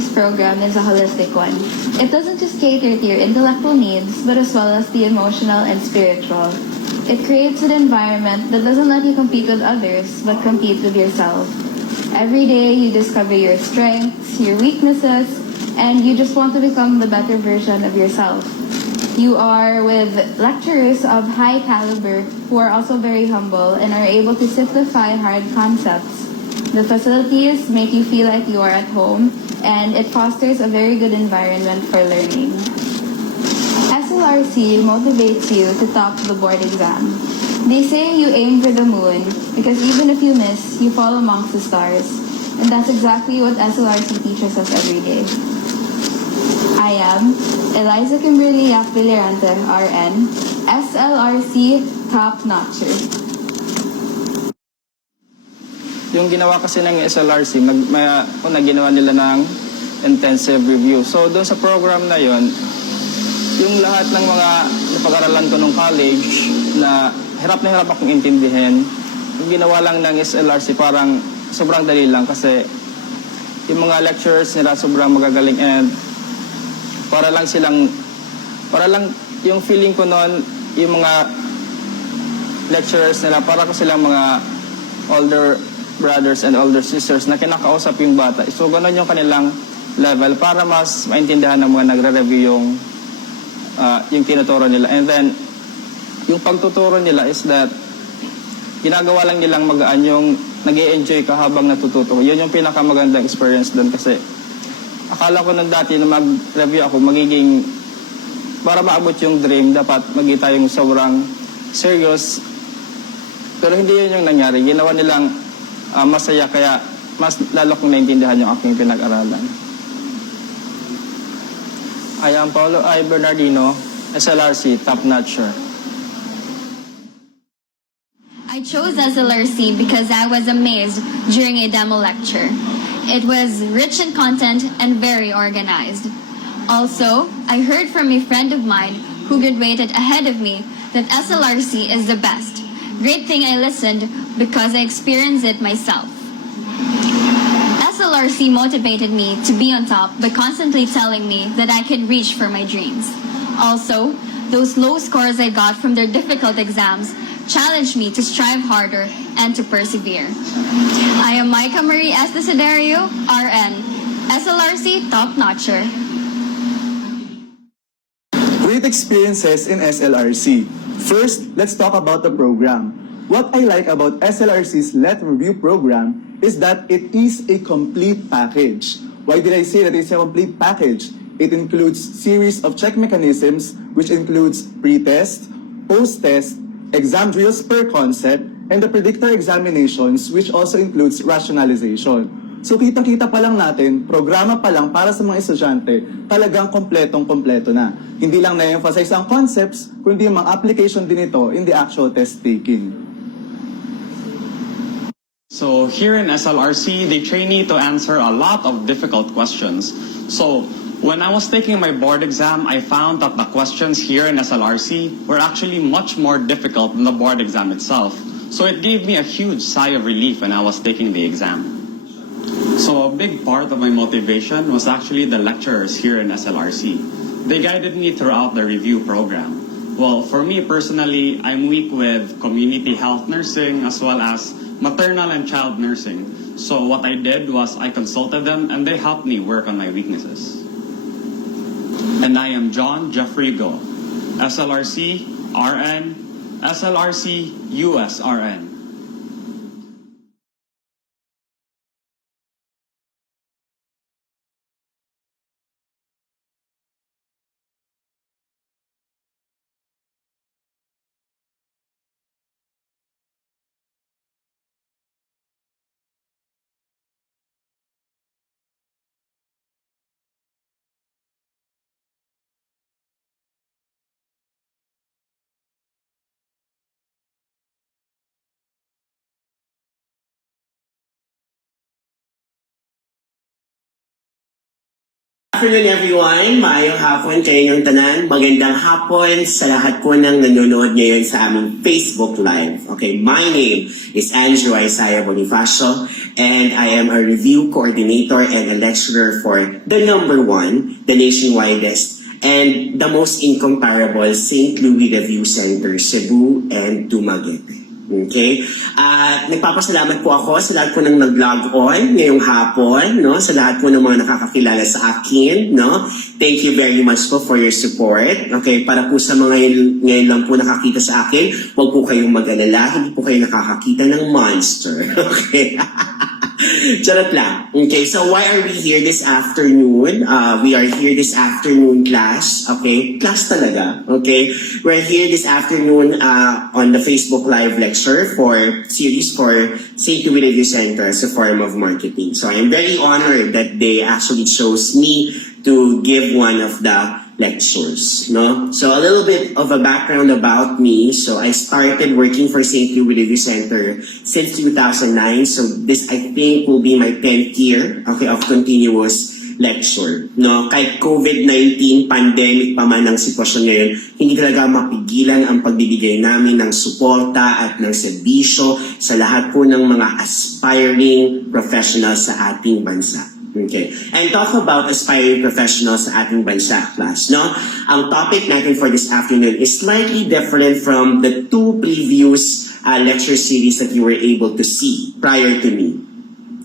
SLRC's program is a holistic one. It doesn't just cater to your intellectual needs, but as well as the emotional and spiritual. It creates an environment that doesn't let you compete with others, but compete with yourself. Every day, you discover your strengths, your weaknesses, and you just want to become the better version of yourself. You are with lecturers of high caliber who are also very humble and are able to simplify hard concepts. The facilities make you feel like you are at home, and it fosters a very good environment for learning. SLRC motivates you to top the board exam. They say you aim for the moon because even if you miss, you fall amongst the stars. And that's exactly what SLRC teaches us every day. I am Eliza Kimberly Yap Villarante, RN, SLRC Top Notcher. Yung ginawa kasi ng SLRC, ginawa nila ng intensive review. So doon sa program na yon, yung lahat ng mga napag-aralan ko nung college na hirap akong intindihin, yung ginawa lang ng SLRC parang sobrang dali lang kasi yung mga lecturers nila sobrang magagaling and para lang yung feeling ko noon, yung mga lecturers nila para ko silang mga older brothers and older sisters na kinakausap yung bata. So, ganun yung kanilang level para mas maintindihan ng mga nagre-review yung tinuturo nila. And then, yung pagtuturo nila is that ginagawa lang nilang magaan yung nag-i-enjoy ka habang natututo. Yun yung pinakamagandang experience doon kasi akala ko nung dati na mag-review ako, magiging para maabot yung dream, dapat maging tayong sobrang serious. Pero hindi yun yung nangyari. Ginawa nilang masaya kaya mas lalo kong naintindihan yung aking pinag-aralan. I am Paulo I. Bernardino, SLRC Top Notcher. I chose SLRC because I was amazed during a demo lecture. It was rich in content and very organized. Also, I heard from a friend of mine who graduated ahead of me that SLRC is the best. Great thing I listened because I experienced it myself. SLRC motivated me to be on top by constantly telling me that I could reach for my dreams. Also, those low scores I got from their difficult exams challenged me to strive harder and to persevere. I am Micah Marie S. Desiderio, RN, SLRC Top Notcher. Great experiences in SLRC. First, let's talk about the program. What I like about SLRC's Let Review program is that it is a complete package. Why did I say that it's a complete package? It includes series of check mechanisms, which includes pre-test, post-test, exam drills per concept, and the predictor examinations, which also includes rationalization. So kitang-kita pa lang natin, programa pa lang para sa mga estudyante, talagang kompletong-kompleto na. Hindi lang na-emphasize ang concepts, kundi yung mga application din ito in the actual test taking. So here in SLRC, they train you to answer a lot of difficult questions. So when I was taking my board exam, I found that the questions here in SLRC were actually much more difficult than the board exam itself. So it gave me a huge sigh of relief when I was taking the exam. So a big part of my motivation was actually the lecturers here in SLRC. They guided me throughout the review program. Well, for me personally, I'm weak with community health nursing as well as maternal and child nursing. So what I did was I consulted them and they helped me work on my weaknesses. And I am John Jeffrey Go, SLRC RN, SLRC US RN. afternoon everyone. Maayong hapon kayo ng tanan. Magandang hapon sa lahat po ng nanonood ngayon sa aming Facebook Live. Okay, my name is Andrew Isaiah Bonifacio and I am a review coordinator and a lecturer for the number one, the nationwidest, and the most incomparable St. Louis Review Center, Cebu and Dumaguete. Okay? Nagpapasalamat po ako sa lahat po ng nag-log on ngayong hapon, no? Sa lahat po ng mga nakakakilala sa akin, no? Thank you very much po for your support. Okay? Para po sa mga ngayon lang po nakakita sa akin, huwag po kayong mag-alala, hindi po kayo nakakakita ng monster. Okay? Charot lang. Okay, so why are we here this afternoon? We are here this afternoon class. Okay, class talaga. Okay, we're here this afternoon on the Facebook Live lecture for series for St. Louis Review Center as a form of marketing. So I'm very honored that they actually chose me to give one of the lectures, no? So a little bit of a background about me. So I started working for St. Louis Review Center since 2009. So this, I think, will be my 10th year, okay, of continuous lecture, no? Kahit COVID-19 pandemic pa man ang sitwasyon ngayon, hindi talaga mapigilan ang pagbibigay namin ng suporta at ng serbisyo sa lahat po ng mga aspiring professionals sa ating bansa. Okay. And talk about aspiring professionals sa ating bansa class, no? Ang topic natin for this afternoon is slightly different from the two previous lecture series that you were able to see prior to me.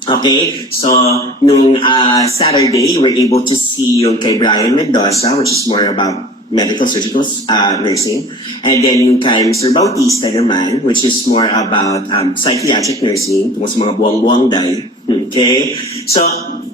Okay? So, nung Saturday, you were able to see yung kay Brian Mendoza, which is more about medical surgical nursing. And then yung kay Mr. Bautista naman, which is more about psychiatric nursing, tungkol sa mga buwang-buwang day. Okay? So,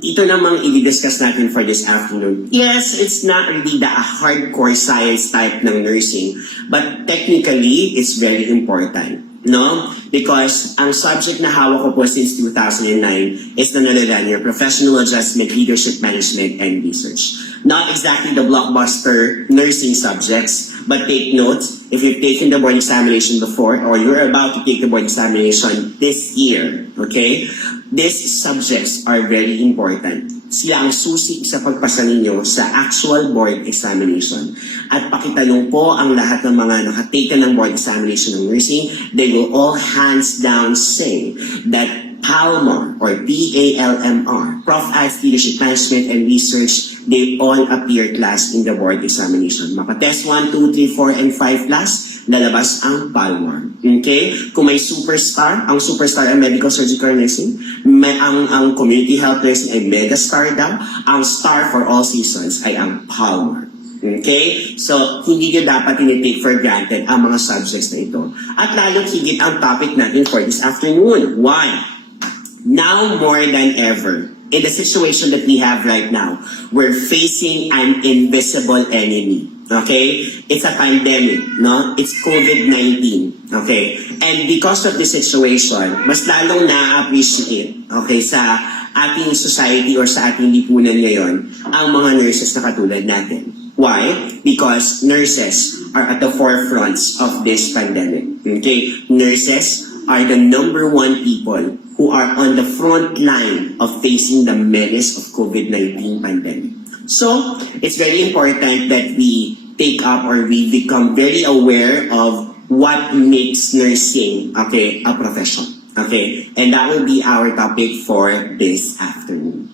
ito namang i-discuss natin for this afternoon. Yes, it's not really the hardcore science type ng nursing, but technically, it's very important. No? Because ang subject na hawak ko po since 2009 is none other than your professional adjustment, leadership management, and research. Not exactly the blockbuster nursing subjects, but take note, if you've taken the board examination before or you're about to take the board examination this year, okay? These subjects are very important. Sila ang susi sa pagpasa ninyo sa actual board examination. At pakitanong po ang lahat ng mga nakatake ng board examination ng nursing, they will all hands down say that PALMR or PALMR, Prof. Adds Leadership Management and Research, they all appear class in the board examination. Maka-test 1, 2, 3, 4, and 5 class, lalabas ang PALMR. Okay? Kung may superstar, ang superstar ay medical surgical nursing, ang community health nursing ay megastar daw, ang star for all seasons ay ang PALMR. Okay? So, hindi nyo dapat tinitake for granted ang mga subjects na ito. At lalong higit ang topic natin for this afternoon. Why? Now more than ever, in the situation that we have right now, we're facing an invisible enemy. Okay? It's a pandemic, no? It's COVID-19. Okay? And because of this situation, mas lalong na-appreciate, okay, sa ating society or sa ating lipunan ngayon, ang mga nurses na katulad natin. Why? Because nurses are at the forefronts of this pandemic. Okay? Nurses are the number one people who are on the front line of facing the menace of COVID-19 pandemic. So, it's very important that we take up or we become very aware of what makes nursing, okay, a profession. Okay? And that will be our topic for this afternoon.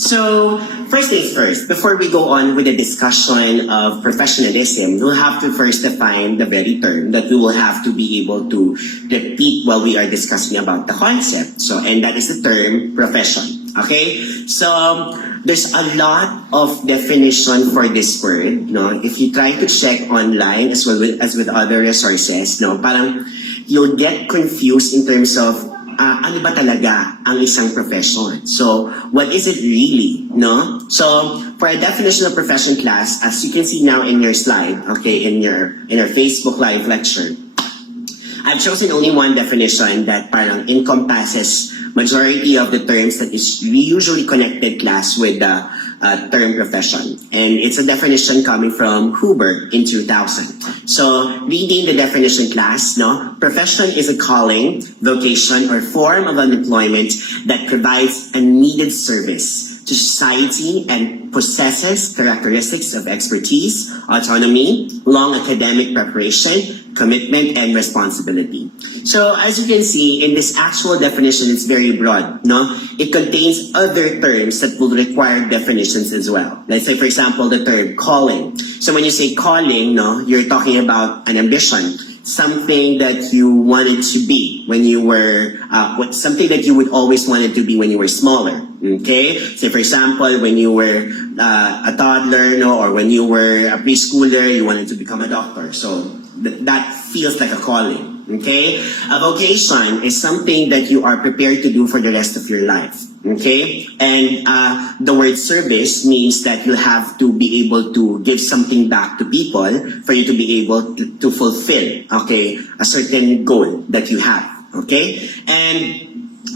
So, first things first, before we go on with the discussion of professionalism, we'll have to first define the very term that we will have to be able to repeat while we are discussing about the concept. So, and that is the term profession. Okay? So, there's a lot of definition for this word, no? If you try to check online as well as with other resources, no, parang you'll get confused in terms of ano ba talaga ang isang profession? So, what is it really, no? So, for a definition of profession class, as you can see now in your slide, okay, in your Facebook Live lecture, I've chosen only one definition that parang encompasses majority of the terms that is usually connected class with the term profession. And it's a definition coming from Huber in 2000. So reading the definition class, no, profession is a calling, vocation, or form of an employment that provides a needed service to society and possesses characteristics of expertise, autonomy, long academic preparation, commitment, and responsibility. So as you can see, in this actual definition, it's very broad, no? It contains other terms that will require definitions as well. Let's say, for example, the term calling. So when you say calling, no, you're talking about an ambition, something that you wanted to be when you were, something that you would always wanted to be when you were smaller. Okay? So for example, when you were a toddler, no, or when you were a preschooler, you wanted to become a doctor. So that feels like a calling. Okay? A vocation is something that you are prepared to do for the rest of your life. Okay? And the word service means that you have to be able to give something back to people for you to be able to fulfill, okay, a certain goal that you have. Okay? And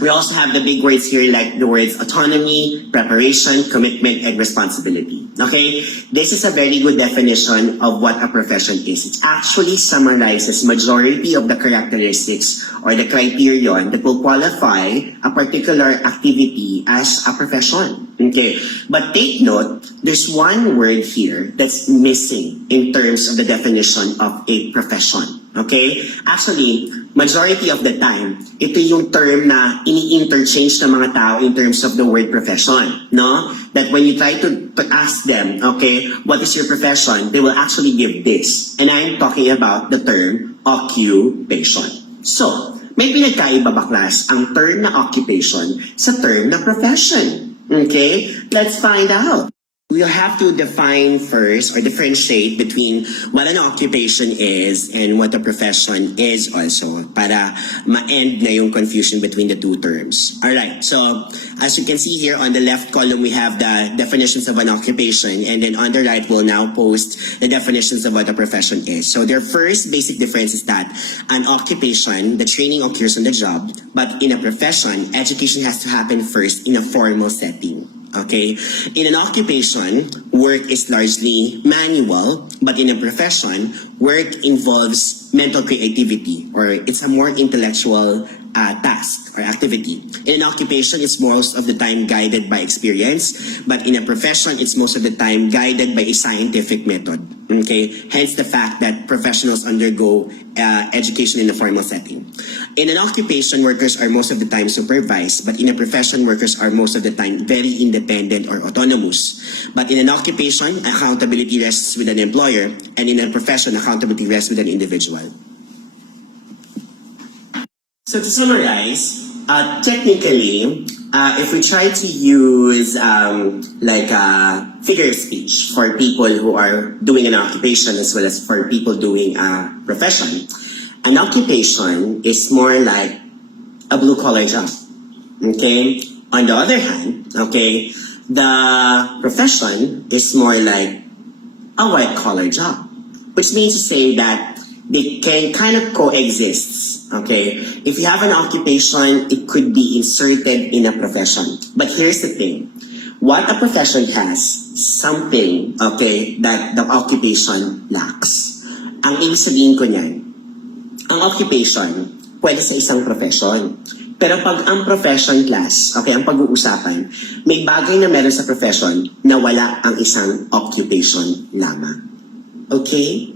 we also have the big words here like the words autonomy, preparation, commitment, and responsibility. Okay? This is a very good definition of what a profession is. It actually summarizes majority of the characteristics or the criterion that will qualify a particular activity as a profession. Okay? But take note, there's one word here that's missing in terms of the definition of a profession. Okay? Actually, majority of the time, ito yung term na ini-interchange ng mga tao in terms of the word profession, no? That when you try to ask them, okay, what is your profession, they will actually give this. And I'm talking about the term occupation. So, may pinagkaiba ba class ang term na occupation sa term na profession? Okay? Let's find out. We'll have to define first or differentiate between what an occupation is and what a profession is also para ma-end na yung confusion between the two terms. Alright, so as you can see here on the left column we have the definitions of an occupation and then on the right we'll now post the definitions of what a profession is. So their first basic difference is that an occupation, the training occurs on the job, but in a profession, education has to happen first in a formal setting. Okay? In an occupation, work is largely manual, but in a profession, work involves mental creativity or it's a more intellectual task or activity. In an occupation, it's most of the time guided by experience, but in a profession, it's most of the time guided by a scientific method. Okay? Hence the fact that professionals undergo education in a formal setting. In an occupation, workers are most of the time supervised, but in a profession, workers are most of the time very independent or autonomous. But in an occupation, accountability rests with an employer, and in a profession, accountability rests with an individual. So to summarize, technically, if we try to use like a figure of speech for people who are doing an occupation as well as for people doing a profession, an occupation is more like a blue-collar job. Okay? On the other hand, okay, the profession is more like a white-collar job, which means to say that they can kind of coexist. Okay? If you have an occupation, it could be inserted in a profession. But here's the thing. What a profession has, something, okay, that the occupation lacks. Ang ibig sabihin ko niyan, ang occupation, pwede sa isang profession. Pero pag ang profession class, okay, ang pag-uusapan, may bagay na meron sa profession na wala ang isang occupation lamang. Okay?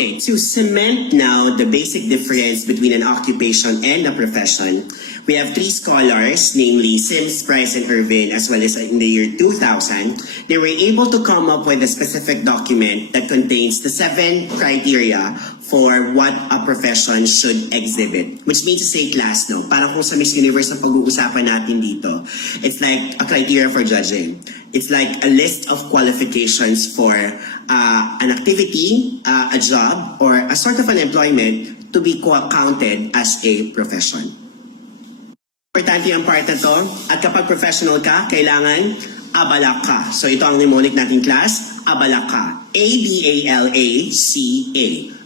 Okay, to cement now the basic difference between an occupation and a profession, we have three scholars, namely Sims, Price, and Irvin, as well as in the year 2000. They were able to come up with a specific document that contains the 7 criteria for what a profession should exhibit. Which means to say, class, no? Parang kung sa Miss Universe ang pag-uusapan natin dito, it's like a criteria for judging. It's like a list of qualifications for an activity, a job, or a sort of an employment to be counted as a profession. Importante ang part na to, at kapag professional ka, kailangan abala ka. So ito ang mnemonic natin class, abala ka. A-B-A-L-A-C-A.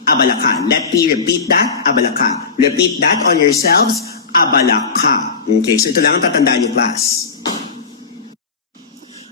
Abala ka. Let me repeat that, abala ka. Repeat that on yourselves, abala ka. Okay, so ito lang ang tatandaan niyo, class.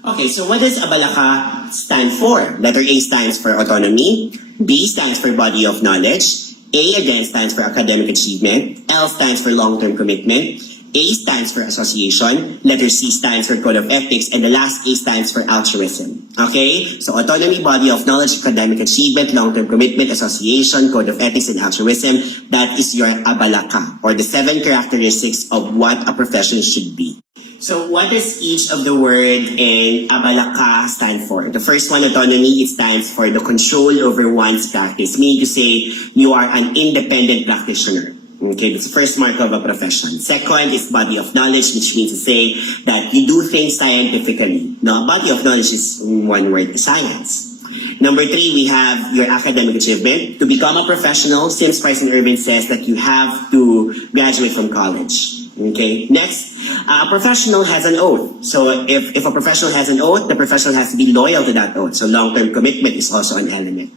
Okay, so what does abalaka stand for? Letter A stands for autonomy, B stands for body of knowledge, A again stands for academic achievement, L stands for long-term commitment, A stands for association, letter C stands for code of ethics, and the last A stands for altruism. Okay? So autonomy, body of knowledge, academic achievement, long-term commitment, association, code of ethics, and altruism. That is your abalaka, or the 7 characteristics of what a profession should be. So what does each of the word in abalaka stand for? The first one, autonomy, it stands for the control over one's practice, meaning to say you are an independent practitioner. Okay, that's the first mark of a profession. Second is body of knowledge, which means to say that you do things scientifically. Now, body of knowledge is one word, science. Number 3, we have your academic achievement. To become a professional, Sims, Price, and Irvin says that you have to graduate from college. Okay, next, a professional has an oath. So if a professional has an oath, the professional has to be loyal to that oath. So long-term commitment is also an element.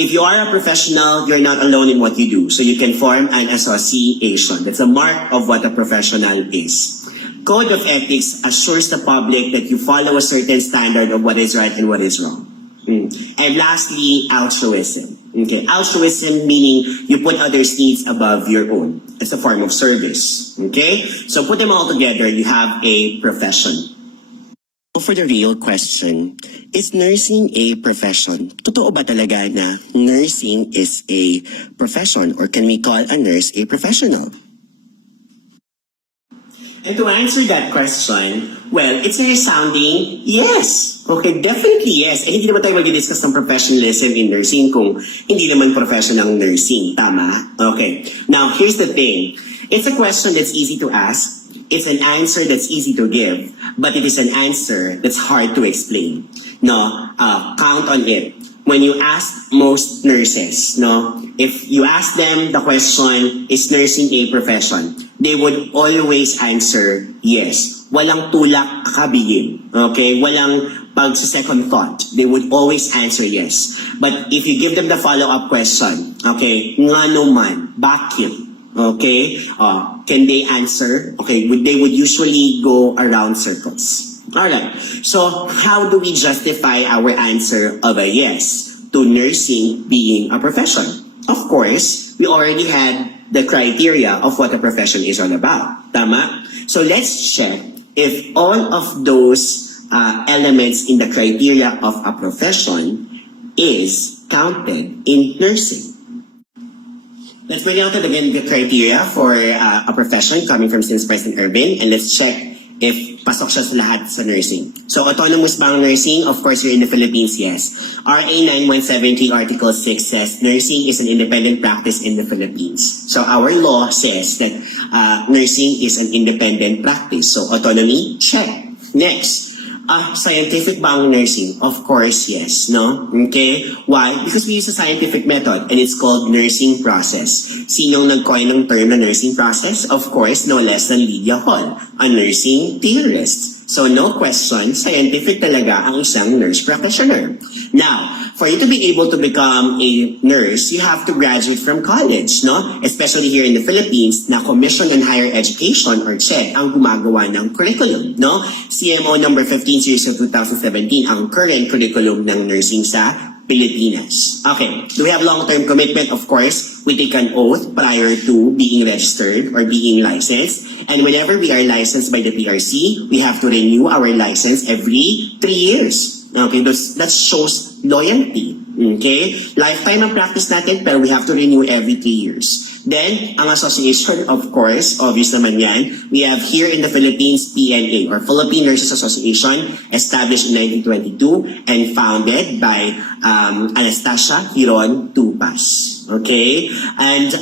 If you are a professional, you're not alone in what you do. So you can form an association. That's a mark of what a professional is. Code of ethics assures the public that you follow a certain standard of what is right and what is wrong. And lastly, altruism. Okay, altruism meaning you put others' needs above your own. It's a form of service. Okay, so put them all together, you have a profession. For the real question, is nursing a profession? Totoo ba talaga na nursing is a profession, or can we call a nurse a professional? And to answer that question, well, it's a resounding yes. Okay, definitely yes. And hindi naman tayo mag-discuss ng professionalism in nursing kung hindi naman professional nursing. Tama? Okay. Now, here's the thing. It's a question that's easy to ask. It's an answer that's easy to give. But it is an answer that's hard to explain. No, count on it. When you ask most nurses, no, if you ask them the question, is nursing a profession? They would always answer yes. Walang tulak kabigin. Okay? Walang pag-second thought. They would always answer yes. But if you give them the follow-up question, okay, nga naman, bakit? Okay? Can they answer? Okay, they would usually go around circles. Alright, so how do we justify our answer of a yes to nursing being a profession? Of course, we already had the criteria of what a profession is all about. Tama? So let's check if all of those elements in the criteria of a profession is counted in nursing. Let's bring out again the criteria for a profession coming from Sims, Price, and Irvin, and let's check if pasok siya sa lahat sa nursing. So autonomous ba ang nursing? Of course, you're in the Philippines, yes. RA 9173 Article 6 says nursing is an independent practice in the Philippines. So our law says that nursing is an independent practice. So autonomy, check. Next. Scientific ba ang nursing? Of course, yes. No? Okay? Why? Because we use a scientific method and it's called nursing process. Sinong nag-coin ng term na nursing process? Of course, no less than Lydia Hall, a nursing theorist. So no question, scientific talaga ang isang nurse practitioner. Now, for you to be able to become a nurse, you have to graduate from college, no? Especially here in the Philippines, na Commission on Higher Education or CHED ang gumagawa ng curriculum, no? CMO number 15 series of 2017 ang current curriculum ng nursing sa Pilipinas. Okay, do we have long-term commitment? Of course, we take an oath prior to being registered or being licensed. And whenever we are licensed by the PRC, we have to renew our license every 3 years. Okay, that shows loyalty. Okay? Lifetime ang practice natin, pero we have to renew every 3 years. Then, ang association, of course, obvious naman yan, we have here in the Philippines, PNA, or Philippine Nurses Association, established in 1922 and founded by Anastasia Hiron Tupas. Okay? And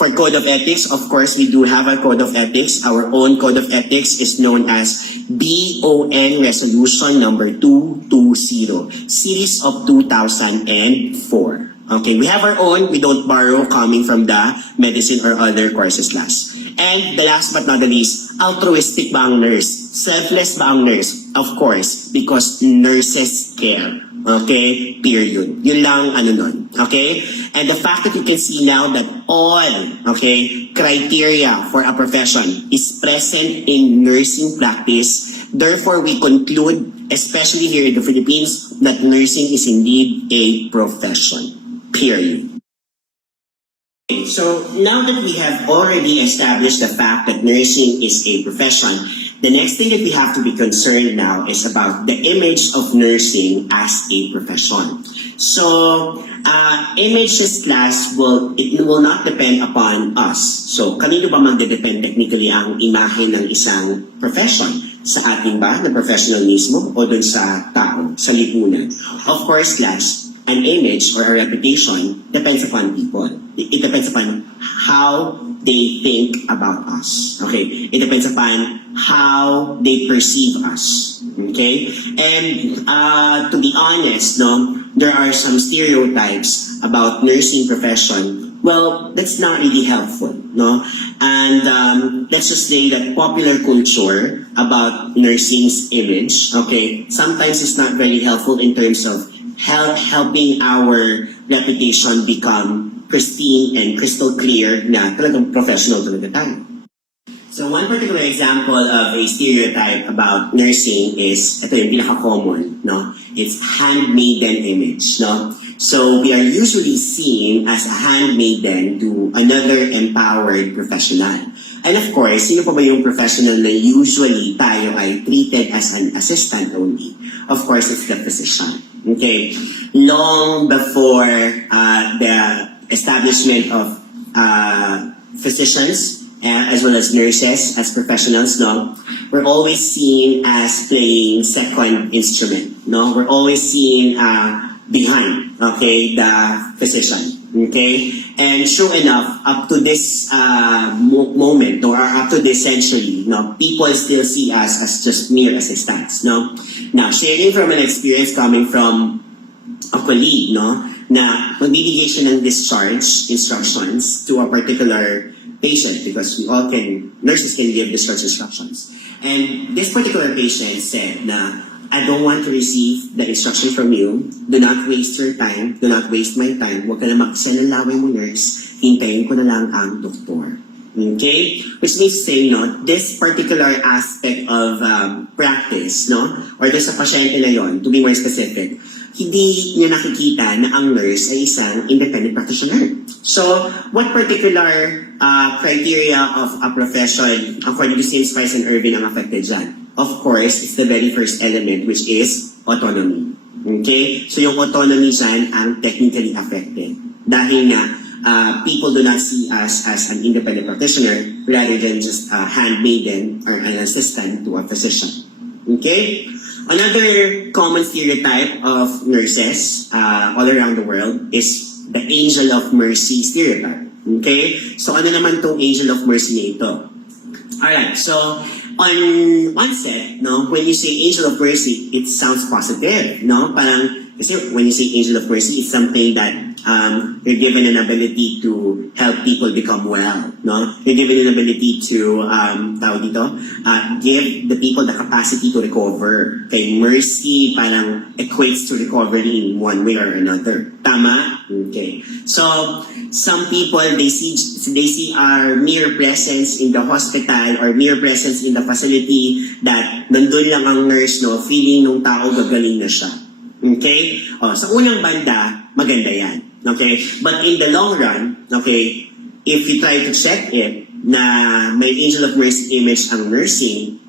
for Code of Ethics, of course, we do have a Code of Ethics. Our own Code of Ethics is known as BON Resolution number 220, Series of 2004. Okay, we have our own. We don't borrow coming from the medicine or other courses last. And the last but not the least, altruistic ba ang nurse? Selfless ba ang nurse? Of course, because nurses care. Okay? Period. Yun lang ano nun. Okay? And the fact that you can see now that all, okay, criteria for a profession is present in nursing practice. Therefore, we conclude, especially here in the Philippines, that nursing is indeed a profession. Period. So now that we have already established the fact that nursing is a profession, the next thing that we have to be concerned now is about the image of nursing as a profession. So, image this class will not depend upon us. So, kanino ba magdedepend technically ang imahe ng isang profession? Sa ating ba na professional mismo o dun sa tao, sa lipunan? Of course, class, an image or a reputation depends upon people. It depends upon how they think about us. Okay? It depends upon how they perceive us. Okay? And to be honest, no, there are some stereotypes about nursing profession. Well, that's not really helpful, no? And let's just say that popular culture about nursing's image, okay, sometimes it's not very helpful in terms of helping our reputation become pristine and crystal clear na talagang professional talaga tayo. So one particular example of a stereotype about nursing is, ito yung pinaka-common, no? It's handmaiden image, no? So we are usually seen as a handmaiden to another empowered professional. And of course, sino pa ba yung professional na usually tayo ay treated as an assistant only? Of course, it's the physician. Okay? Long before the establishment of physicians, as well as nurses, as professionals, no, we're always seen as playing second instrument, no? We're always seen behind, okay, the physician, okay? And sure enough, up to this moment, or up to this century, no, people still see us as just mere assistants, no? Now, sharing from an experience coming from a colleague, no, na magbibigay siya ng discharge instructions to a particular patient because nurses can give discharge instructions. And this particular patient said na, I don't want to receive the instruction from you. Do not waste your time. Do not waste my time. Huwag ka na magsalalaway mo, nurse. Hintayin ko na lang ang doktor. Okay? Which means to say, no, this particular aspect of practice, no, or doon sa pasyente na yon, to be more specific, hindi niya nakikita na ang nurse ay isang independent practitioner. So, what particular criteria of a profession, according to St. Spice and Irvin, ang affected dyan? Of course, it's the very first element, which is autonomy. Okay? So, yung autonomy dyan ang technically affected. Dahil nga, people do not see us as an independent practitioner rather than just a handmaiden or an assistant to a physician. Okay? Another common stereotype of nurses all around the world is the angel of mercy stereotype. Okay? So ano naman tong angel of mercy na ito? Alright, so on onset, no, when you say angel of mercy, it sounds positive, no? Parang, kasi when you say angel of mercy, it's something that you're given an ability to help people become well, no? You're given an ability to, give the people the capacity to recover. Okay, mercy parang equates to recovery in one way or another. Tama? Okay. So, some people, they see our mere presence in the hospital or mere presence in the facility that nandun lang ang nurse, no? Feeling nung tao gagaling na siya. Okay? Sa unang banda, maganda yan. Okay? But in the long run, okay, if you try to check it, na may angel of mercy image ang nursing,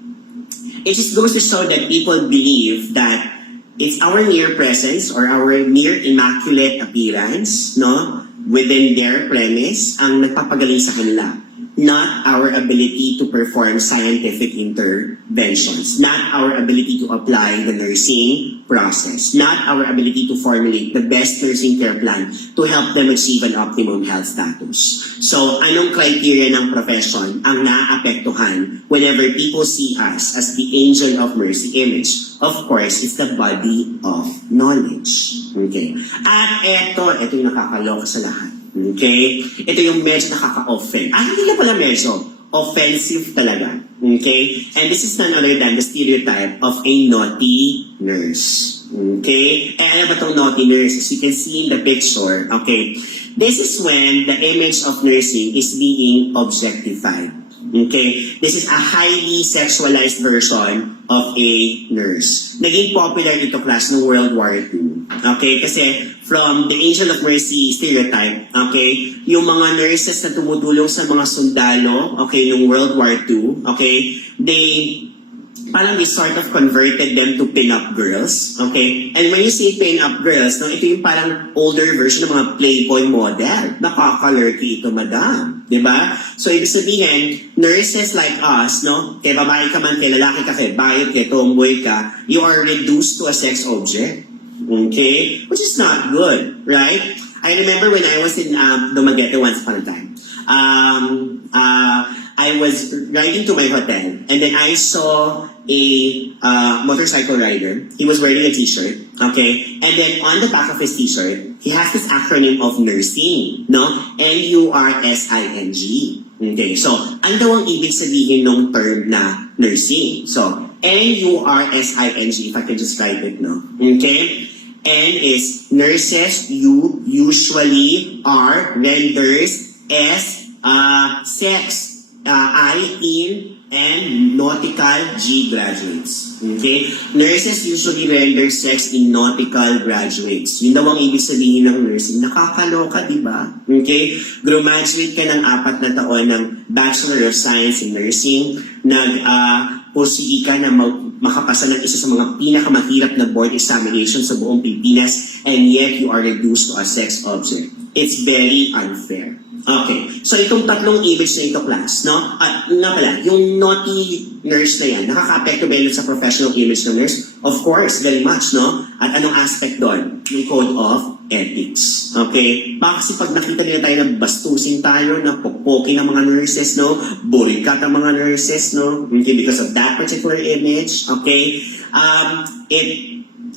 it just goes to show that people believe that it's our mere presence or our mere immaculate appearance, no, within their premise ang nagpapagaling sa kanila. Not our ability to perform scientific interventions, not our ability to apply the nursing process, not our ability to formulate the best nursing care plan to help them achieve an optimum health status. So, anong criteria ng profession ang naapektuhan whenever people see us as the angel of mercy image? Of course, it's the body of knowledge. Okay? At ito yung nakakaloka sa lahat. Okay? Ito yung medyo nakaka-offend. Hindi na pala medyo. Offensive talaga. Okay? And this is none other than the stereotype of a naughty nurse. Okay? And ano ba itong naughty nurse? As you can see in the picture, okay, this is when the image of nursing is being objectified. Okay? This is a highly sexualized version of a nurse. Naging popular ito, class, ng World War II. Okay? Kasi from the Angel of Mercy stereotype, okay, yung mga nurses na tumutulong sa mga sundalo, okay, ng World War II, okay, they sort of converted them to pin-up girls, okay? And when you say pin-up girls, no, ito yung parang older version ng mga Playboy model. Nakaka-lurky ito, madam. Diba? So, ibig sabihin, nurses like us, no, kay babae ka man, kay lalaki ka, kay bayot, kay tomboy ka, you are reduced to a sex object. Okay? Which is not good, right? I remember when I was in Dumaguete once upon a time. I was riding to my hotel, and then I saw a motorcycle rider. He was wearing a t-shirt, okay? And then on the back of his t-shirt, he has this acronym of nursing, no? N-U-R-S-I-N-G. Okay, so ano daw ang ibig sabihin ng term na nursing? So, N-U-R-S-I-N-G, if I can just write it, no? Okay? N is nurses, U usually are renders, S, sex, I in, and nautical, G graduates. Okay? Nurses usually render sex in nautical graduates. Yun daw ang ibig sabihin ng nursing. Nakakaloka, di ba? Okay? Graduate ka ng 4 na taon ng Bachelor of Science in Nursing. Pursigi ka na makapasa ng isa sa mga pinakamahirap na board examination sa buong Pilipinas, and yet you are reduced to a sex object. It's very unfair. Okay, so itong tatlong image na ito, class, no? At nga pala, yung naughty nurse na yan, nakaka-apekto ba yun sa professional image ng nurse? Of course, very much, no? At anong aspect doon? Yung code of ethics. Okay? Baka kasi pag nakita nila tayo na bastusin tayo, na popoking ng mga nurses, no? Bulikat ang mga nurses, no? Okay, because of that particular image, okay? It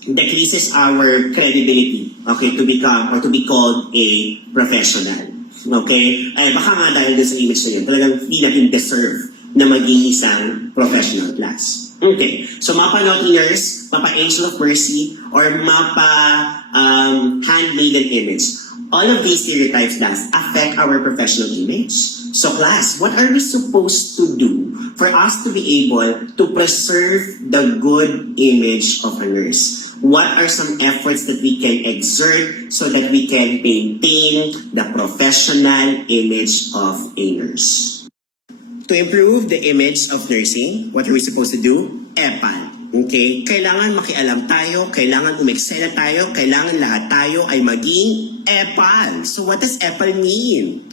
decreases our credibility, okay, to become or to be called a professional. Okay? Ay, baka nga dahil dun sa image na yun, talagang hindi natin deserve na maging isang professional class. Okay. So, mapa-naughty nurse, mapa-angel of mercy, or mapa-handmaiden image. All of these stereotypes does affect our professional image. So, class, what are we supposed to do for us to be able to preserve the good image of a nurse? What are some efforts that we can exert so that we can maintain the professional image of a nurse? To improve the image of nursing, what are we supposed to do? EPAL. Okay? Kailangan makialam tayo, kailangan umeksena tayo, kailangan lahat tayo ay maging EPAL. So what does EPAL mean?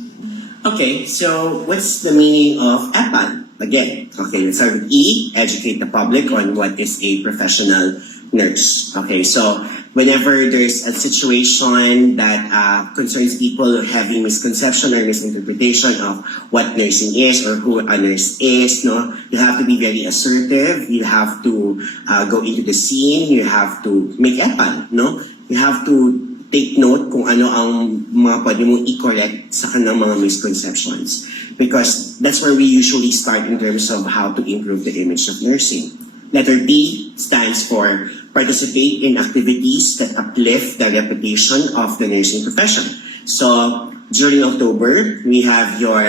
Okay, so what's the meaning of EPAL? Again, okay, let's start with E, educate the public on what is a professional nurse. Okay, so whenever there's a situation that concerns people having misconception or misinterpretation of what nursing is or who a nurse is, no, you have to be very assertive. You have to go into the scene. You have to make EPAL, no? You have to take note kung ano ang mga pwede mong i-correct sa kanang mga misconceptions. Because that's where we usually start in terms of how to improve the image of nursing. Letter B stands for participate in activities that uplift the reputation of the nursing profession. So, during October, we have your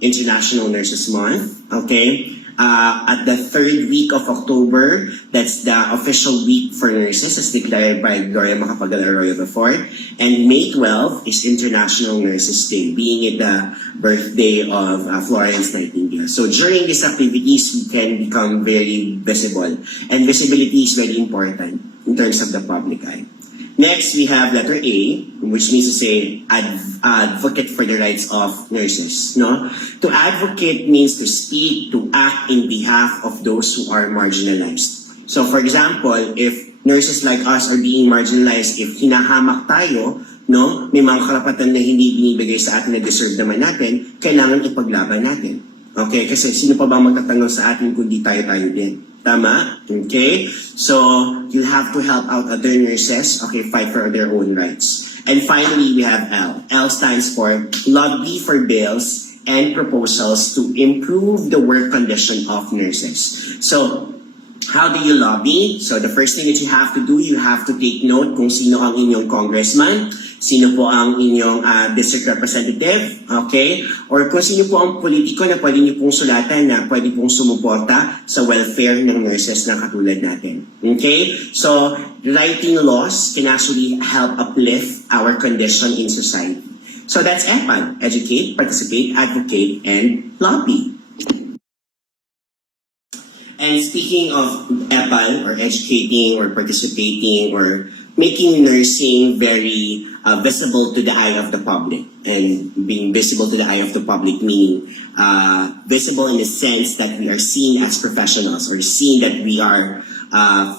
International Nurses Month, okay? At the 3rd week of October, that's the official week for nurses as declared by Gloria Macapagal-Arroyo IV. And May 12 is International Nurses Day, being it the birthday of Florence Nightingale. So during these activities, we can become very visible. And visibility is very important in terms of the public eye. Next, we have letter A, which means to say advocate for the rights of nurses. No, to advocate means to speak, to act in behalf of those who are marginalized. So, for example, if nurses like us are being marginalized, if hinahamak tayo, no, may mga karapatan na hindi binibigay sa atin na deserve naman natin, kailangan ipaglaban natin. Okay, kasi sino pa ba magtatanggol sa atin kundi tayo din? Tama? Okay? So, you'll have to help out other nurses, okay, fight for their own rights. And finally, we have L. L stands for lobby for bills and proposals to improve the work condition of nurses. So, How do you lobby? So the first thing that you have to do, you have to take note kung sino ang inyong congressman, sino po ang inyong district representative, okay? Or kung sino po ang politiko na pwede niyo pong sulatan na pwede pong sumuporta sa welfare ng nurses na katulad natin. Okay? So, writing laws can actually help uplift our condition in society. So that's EPAL, educate, participate, advocate, and lobby. And speaking of EPAL, or educating, or participating, or making nursing very visible to the eye of the public, and being visible to the eye of the public meaning visible in the sense that we are seen as professionals, or seen that we are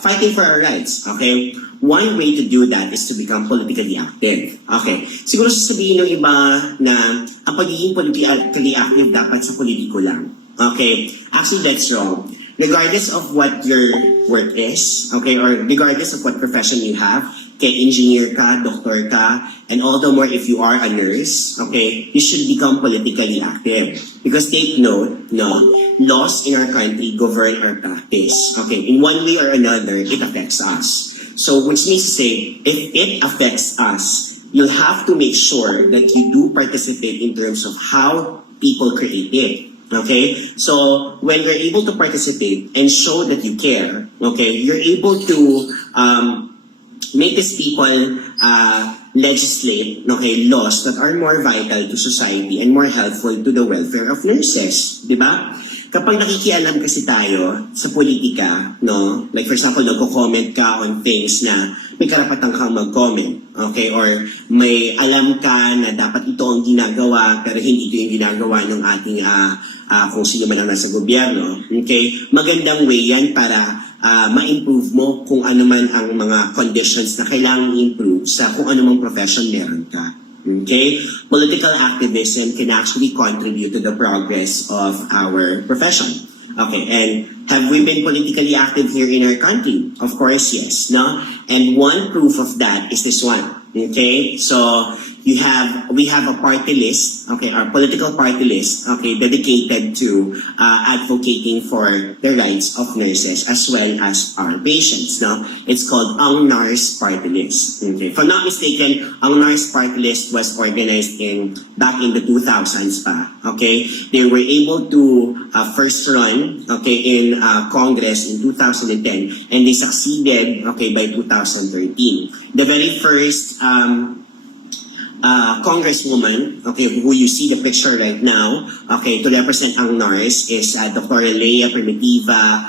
fighting for our rights, okay? One way to do that is to become politically active. Okay, siguro sasabihin ng iba na ang pagiging politically active dapat sa politiko lang. Okay, actually that's wrong. Regardless of what your work is, okay, or regardless of what profession you have, kay engineer ka, doctor ka, and all the more if you are a nurse, okay, you should become politically active. Because take note, no, laws in our country govern our practice. Okay, in one way or another, it affects us. So, which means to say, if it affects us, you'll have to make sure that you do participate in terms of how people create it. Okay? So, when you're able to participate and show that you care, okay, you're able to make these people legislate, okay, laws that are more vital to society and more helpful to the welfare of nurses. Diba? Kapag nakikialam kasi tayo sa politika, no? Like for example, nagko-comment ka on things na may karapatan kang mag-comment, okay? Or may alam ka na dapat ito ang ginagawa pero hindi ito yung ginagawa ng ating kung sino man ang nasa gobyerno, okay? Magandang way yan para ma-improve mo kung ano man ang mga conditions na kailangang improve sa kung ano mang profession meron ka. Okay? Political activism can actually contribute to the progress of our profession. Okay, and have we been politically active here in our country? Of course, yes, no? And one proof of that is this one. Okay, so we have a party list, okay, our political party list, okay, dedicated to advocating for the rights of nurses as well as our patients. No, it's called Ang Nars Party List. Okay, if I'm not mistaken, Ang Nars Party List was organized back in the 2000s pa. Okay, they were able to first run, okay, in Congress in 2010, and they succeeded, okay, by 2013. The very first congresswoman, okay, who you see the picture right now, okay, to represent Ang Nars is Dr. Leia Primitiva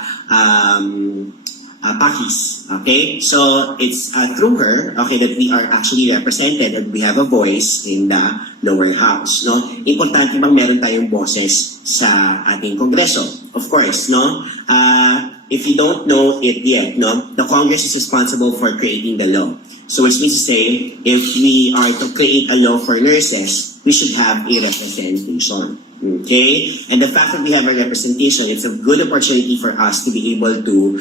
Pakis, okay? So it's through her, okay, that we are actually represented and we have a voice in the lower house, no? Importante bang meron tayong boses sa ating kongreso? Of course, no? If you don't know it yet, no, the Congress is responsible for creating the law. So which means to say, if we are to create a law for nurses, we should have a representation. Okay? And the fact that we have a representation, it's a good opportunity for us to be able to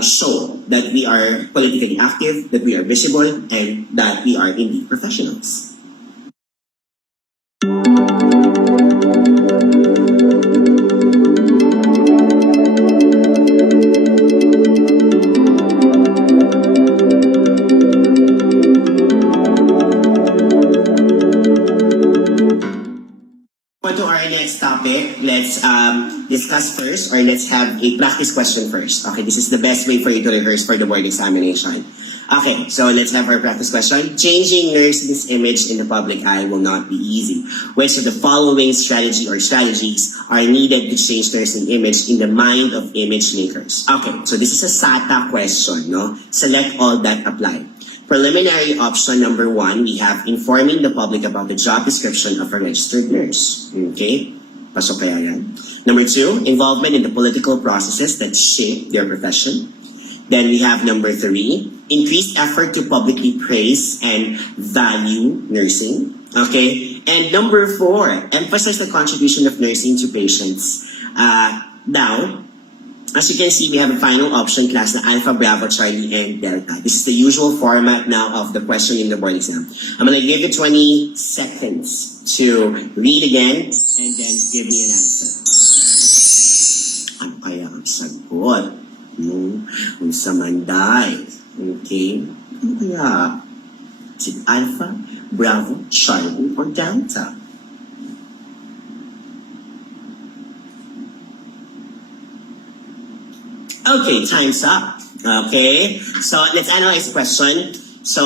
show that we are politically active, that we are visible, and that we are indeed professionals. To our next topic, let's discuss first, or let's have a practice question first. Okay, this is the best way for you to rehearse for the board examination. Okay, so let's have our practice question. Changing nursing's image in the public eye will not be easy. Which of the following strategies are needed to change nursing image in the mind of image makers? Okay, so this is a SATA question, no? Select all that apply. Preliminary option number 1, we have informing the public about the job description of a registered nurse. Okay? Pasok kaya yan. Number 2, involvement in the political processes that shape their profession. Then we have number 3, increased effort to publicly praise and value nursing. Okay? And number 4, emphasize the contribution of nursing to patients. Now, as you can see, we have a final option class na Alpha, Bravo, Charlie, and Delta. This is the usual format now of the question in the board exam. I'm going to give you 20 seconds to read again and then give me an answer. Ano kaya? sabot. No? Unsa man day. Okay? Ano kaya? Si Alpha, Bravo, Charlie, or Delta? Okay, time's up. Okay? So, let's analyze the question. So,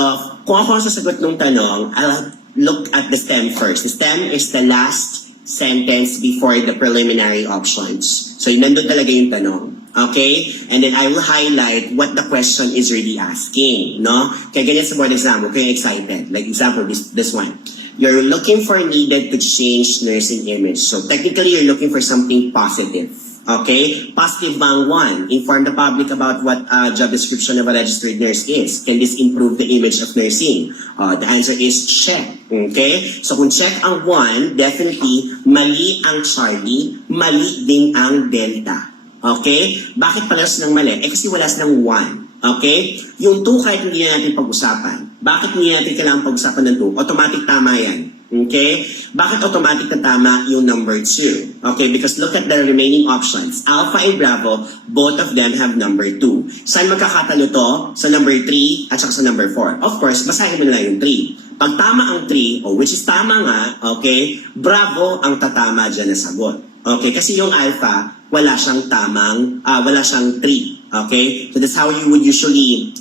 kung ako ang sasagot ng tanong, I'll look at the stem first. The stem is the last sentence before the preliminary options. So, nandun talaga yung tanong. Okay? And then I will highlight what the question is really asking. No? Kaya ganyan sa board exam, okay, excited. Like example, this one. You're looking for needed to change nursing image. So, technically, you're looking for something positive. Okay? Positive bang one? Inform the public about what job description of a registered nurse is. Can this improve the image of nursing? The answer is check. Okay? So kung check ang one, definitely mali ang Charlie, mali din ang Delta. Okay? Bakit pala silang mali? Kasi wala silang one. Okay? Yung 2 kahit hindi natin pag-usapan. Bakit hindi natin kailangan pag-usapan ng 2? Automatic tama yan. Okay? Bakit automatic na tama yung number 2? Okay, because look at the remaining options. Alpha and Bravo, both of them have number 2. Saan magkakatalo to? Sa number 3 at saka sa number 4. Of course, basahin mo na lang yung 3. Pag tama ang 3, which is tama nga, okay, Bravo ang tatama dyan na sagot. Okay, kasi yung Alpha, wala siyang tamang, wala siyang 3. Okay? So that's how you would usually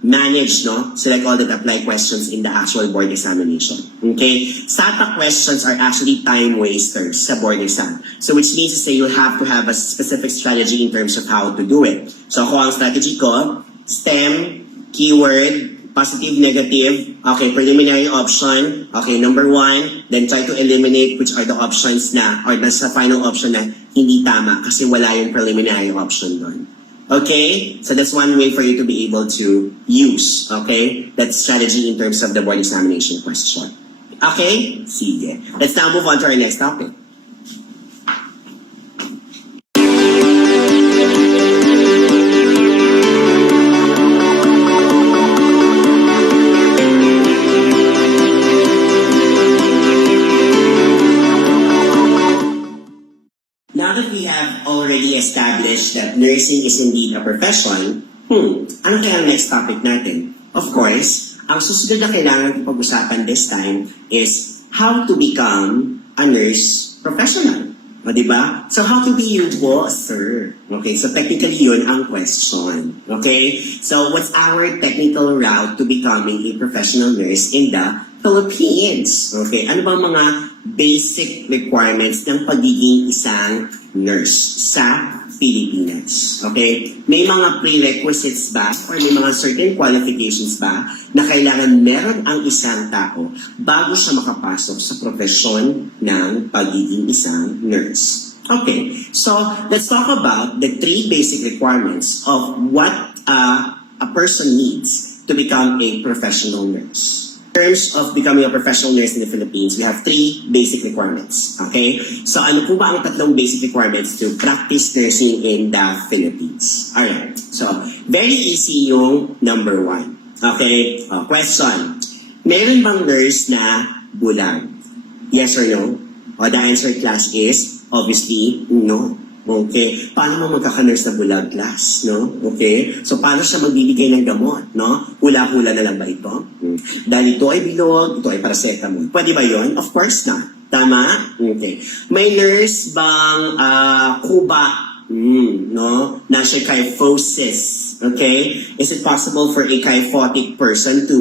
manage, no? Select all that apply questions in the actual board examination. Okay? SATA questions are actually time wasters sa board exam. So which means to say you have to have a specific strategy in terms of how to do it. So ako ang strategy ko, STEM, keyword, positive, negative, okay, preliminary option, okay, number 1, then try to eliminate which are the options na, or nasa final option na hindi tama kasi wala yung preliminary option doon. Okay? So that's one way for you to be able to use, okay, that strategy in terms of the board examination question. Okay? Sige. Let's now move on to our next topic. Now that we have already established that nursing is indeed a profession, ano kaya ang next topic natin? Of course, ang susunod na kailangan pag-usapan this time is how to become a nurse professional. O, diba? So, how to be you po, sir? Okay, so technically yun ang question. Okay? So, what's our technical route to becoming a professional nurse in the Philippines? Okay, ano bang mga basic requirements ng pagiging isang nurse sa Pilipinas? Okay? May mga prerequisites ba or may mga certain qualifications ba na kailangan meron ang isang tao bago siya makapasok sa profesyon ng pagiging isang nurse? Okay, so let's talk about the 3 basic requirements of what a person needs to become a professional nurse. In terms of becoming a professional nurse in the Philippines, we have 3 basic requirements. Okay? So ano po ba ang 3 basic requirements to practice nursing in the Philippines? Alright. So, very easy yung number 1. Okay? Question. Meron bang nurse na bulag? Yes or no? The answer, class, is obviously no. Okay. Paano mo magkaka-nurse na bulag, class? No? Okay. So, paano siya magbibigay ng gamot? No? Hula-hula na lang ba ito? Dahil ito ay bilog, ito ay paracetamol. Pwede ba yun? Of course not. Tama? Okay. May nurse bang kuba? No? Na siya kyphosis. Okay? Is it possible for a kyphotic person to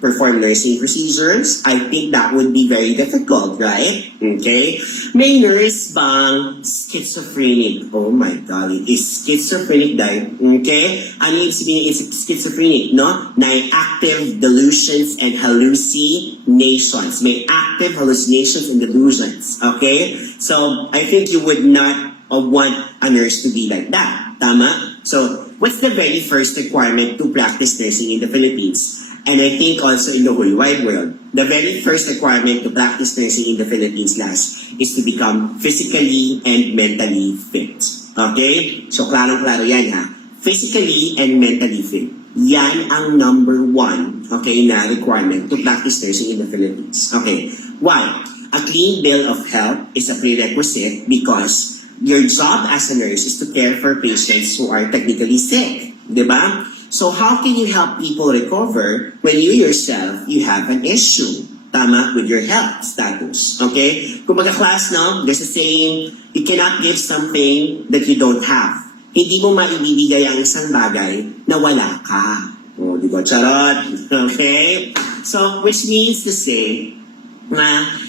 perform nursing procedures? I think that would be very difficult, right? Okay? May nurse bang schizophrenic? Oh my God, it is schizophrenic dahil, okay? Ano yung sabihin is schizophrenic, no? May active delusions and hallucinations. May active hallucinations and delusions, okay? So, I think you would not want a nurse to be like that. Tama? So, what's the very first requirement to practice nursing in the Philippines? And I think also in the whole wide world, the very first requirement to practice nursing in the Philippines, class, is to become physically and mentally fit. Okay? So, klarong-klaro yan, ha? Physically and mentally fit. Yan ang number 1, okay, na requirement to practice nursing in the Philippines. Okay. Why? A clean bill of health is a prerequisite because your job as a nurse is to care for patients who are technically sick, di ba? So how can you help people recover when you yourself, you have an issue? Tama, with your health status. Okay? Kung class, no, there's a saying, you cannot give something that you don't have. Hindi mo maibibigay ang isang bagay na wala ka. O, di ba? Charot. Okay? So, which means to say,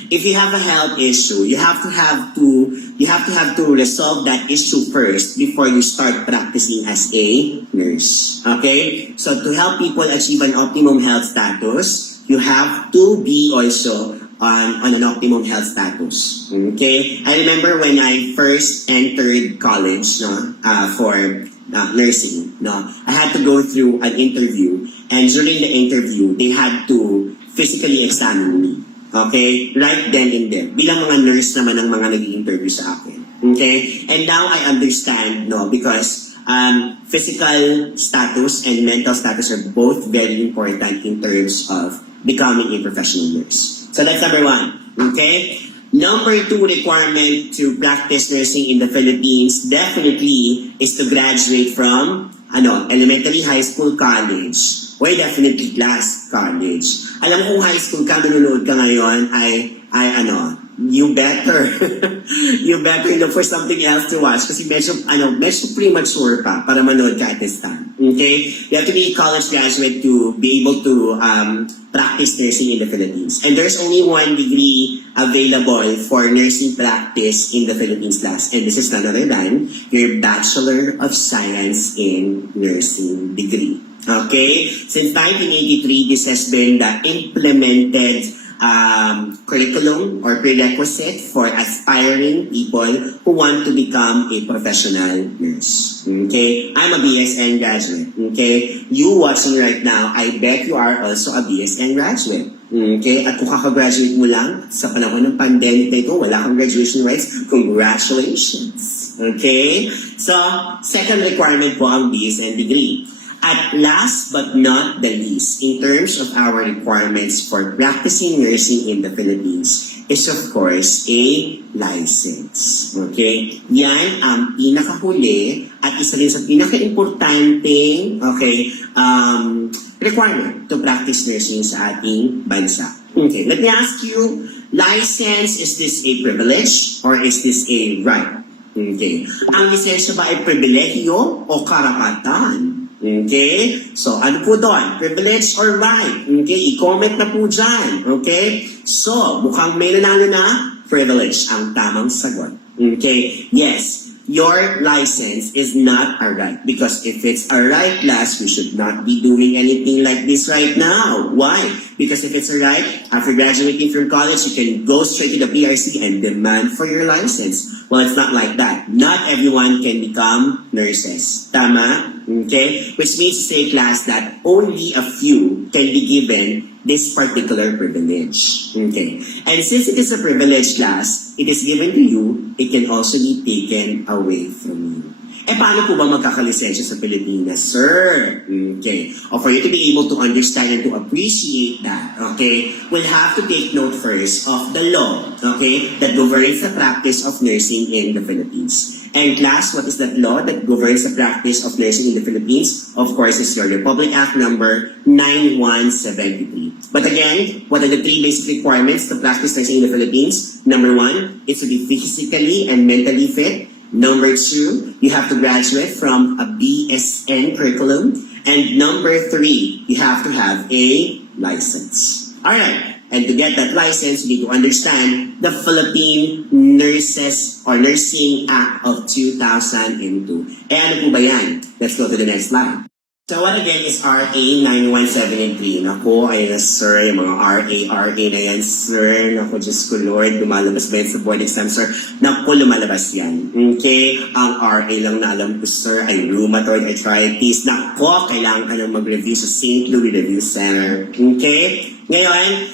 if you have a health issue, you have to resolve that issue first before you start practicing as a nurse. Okay? So to help people achieve an optimum health status, you have to be also on an optimum health status. Okay? I remember when I first entered college, for nursing, I had to go through an interview, and during the interview, they had to physically examine me. Okay? Right then and there. Bilang mga nurse naman ang mga nag-i-interview sa akin. Okay? And now I understand, because physical status and mental status are both very important in terms of becoming a professional nurse. So that's number one. Okay? Number 2 requirement to practice nursing in the Philippines definitely is to graduate from elementary, high school, college, or definitely class college. Alam kung high school ka, nanonood ka ngayon, you better look for something else to watch kasi medyo premature pa para manood ka at this time. Okay? You have to be a college graduate to be able to practice nursing in the Philippines. And there's only one degree available for nursing practice in the Philippines class. And this is none other than your Bachelor of Science in Nursing degree. Okay? Since 1983, this has been the implemented curriculum or prerequisite for aspiring people who want to become a professional nurse. Okay? I'm a BSN graduate. Okay? You watching right now, I bet you are also a BSN graduate. Okay? At kung kakagraduate mo lang sa panahon ng pandemic na ito, wala kang graduation rights, congratulations. Okay? So, second requirement po ang BSN degree. At last but not the least, in terms of our requirements for practicing nursing in the Philippines, is of course a license. Okay? Yan ang pinakahuli at isa rin sa pinaka-importanting requirement to practice nursing sa ating bansa. Okay, let me ask you, license, is this a privilege or is this a right? Okay. Ang lisensya ba ay pribilehiyo o karapatan? Okay? So, ano po doon? Privilege or right? Okay? I-comment na po dyan. Okay? So, mukhang may nanalo na, privilege ang tamang sagot. Okay? Yes, your license is not a right. Because if it's a right, class, we should not be doing anything like this right now. Why? Because if it's a right, after graduating from college, you can go straight to the PRC and demand for your license. Well, it's not like that. Not everyone can become nurses. Tama? Okay? Which means to say, class, that only a few can be given this particular privilege. Okay? And since it is a privilege, class, it is given to you, it can also be taken away from you. Paano po ba magkakalisensya sa Pilipinas, sir? Okay. Or for you to be able to understand and to appreciate that, okay, we'll have to take note first of the law, okay, that governs the practice of nursing in the Philippines. And class, what is that law that governs the practice of nursing in the Philippines? Of course, it's your Republic Act number 9173. But again, what are the 3 basic requirements to practice nursing in the Philippines? Number 1, it's to be physically and mentally fit. Number 2, you have to graduate from a BSN curriculum. And number 3, you have to have a license. Alright. And to get that license, you need to understand the Philippine Nurses or Nursing Act of 2002. Ano po ba yan? Let's go to the next slide. So what again is RA 9173? Naku, ayun na sir, yung mga RA na yan sir. Naku, Diyos ko Lord, lumalabas ba yan sa board exam sir? Naku, lumalabas yan. Okay? Ang RA lang na alam ko sir ay rheumatoid arthritis. Naku, kailangan ka nang mag-review sa St. Louis Review Center. Okay? Ngayon,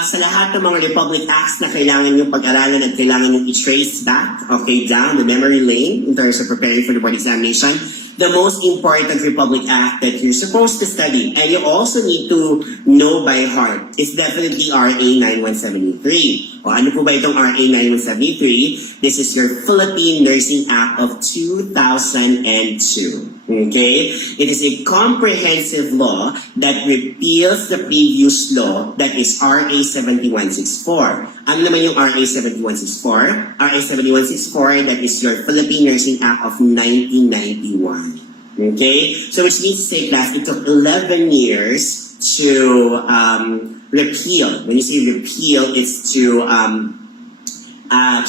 sa lahat ng mga Republic Acts na kailangan nyo pag-aralan at kailangan nyo i-trace back, okay, down the memory lane in terms of preparing for the board examination, the most important Republic Act that you're supposed to study and you also need to know by heart is definitely RA 9173. O ano po ba itong RA 9173? This is your Philippine Nursing Act of 2002. Okay? It is a comprehensive law that repeals the previous law that is RA 7164. Ano naman yung RA 7164? RA 7164, that is your Philippine Nursing Act of 1991. Okay? So which means to say, class, it took 11 years to repeal. When you say repeal, it's to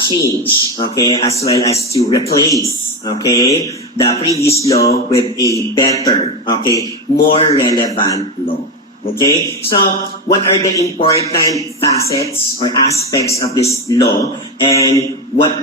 change, okay, as well as to replace, okay, the previous law with a better, okay, more relevant law. Okay, so what are the important facets or aspects of this law, and what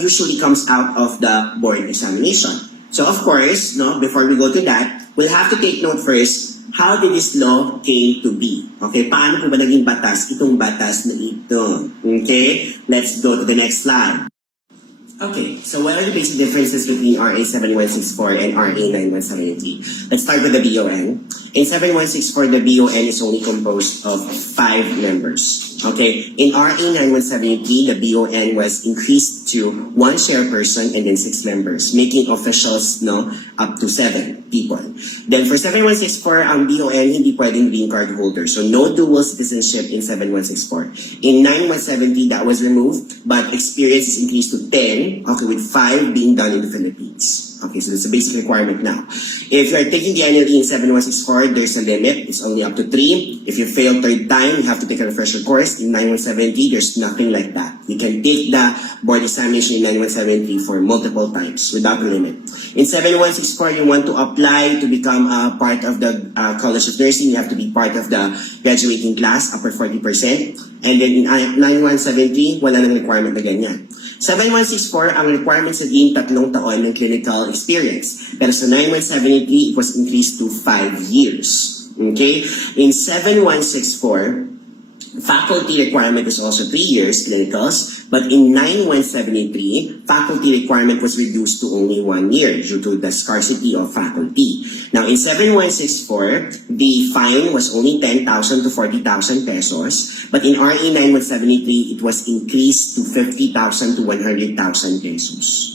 usually comes out of the board examination? So of course, no, before we go to that, we'll have to take note first. How did this law came to be? Okay, paano po ba naging batas itong batas na ito? Okay, let's go to the next slide. Okay, so what are the basic differences between RA 7164 and RA 9173? Let's start with the BON. In 7164, the BON is only composed of 5 members. Okay, in RA 9173, the BON was increased to 1 chairperson and then 6 members, making officials up to 7 people. Then for 7164, ang BON hindi pwedeng green card holder. So no dual citizenship in 7164. In 9170, that was removed, but experience is increased to 10, okay, with 5 being done in the Philippines. Okay, so that's a basic requirement now. If you're taking the NLE in 7164, there's a limit. It's only up to 3. If you fail 3rd time, you have to take a refresher course. In 9170, there's nothing like that. You can take the board examination in 9170 for multiple times without a limit. In 7164, you want to apply to become a part of the College of Nursing. You have to be part of the graduating class, upper 40%. And then in 9170, wala nang requirement na ganyan. 7164, ang requirements again, 3 taon ng clinical experience. Pero sa 9173, it was increased to 5 years. Okay? In 7164, faculty requirement is also 3 years, clinicals. But in 9173, faculty requirement was reduced to only 1 year due to the scarcity of faculty. Now, in 7164, the fine was only 10,000 to 40,000 pesos. But in RA 9173, it was increased to 50,000 to 100,000 pesos.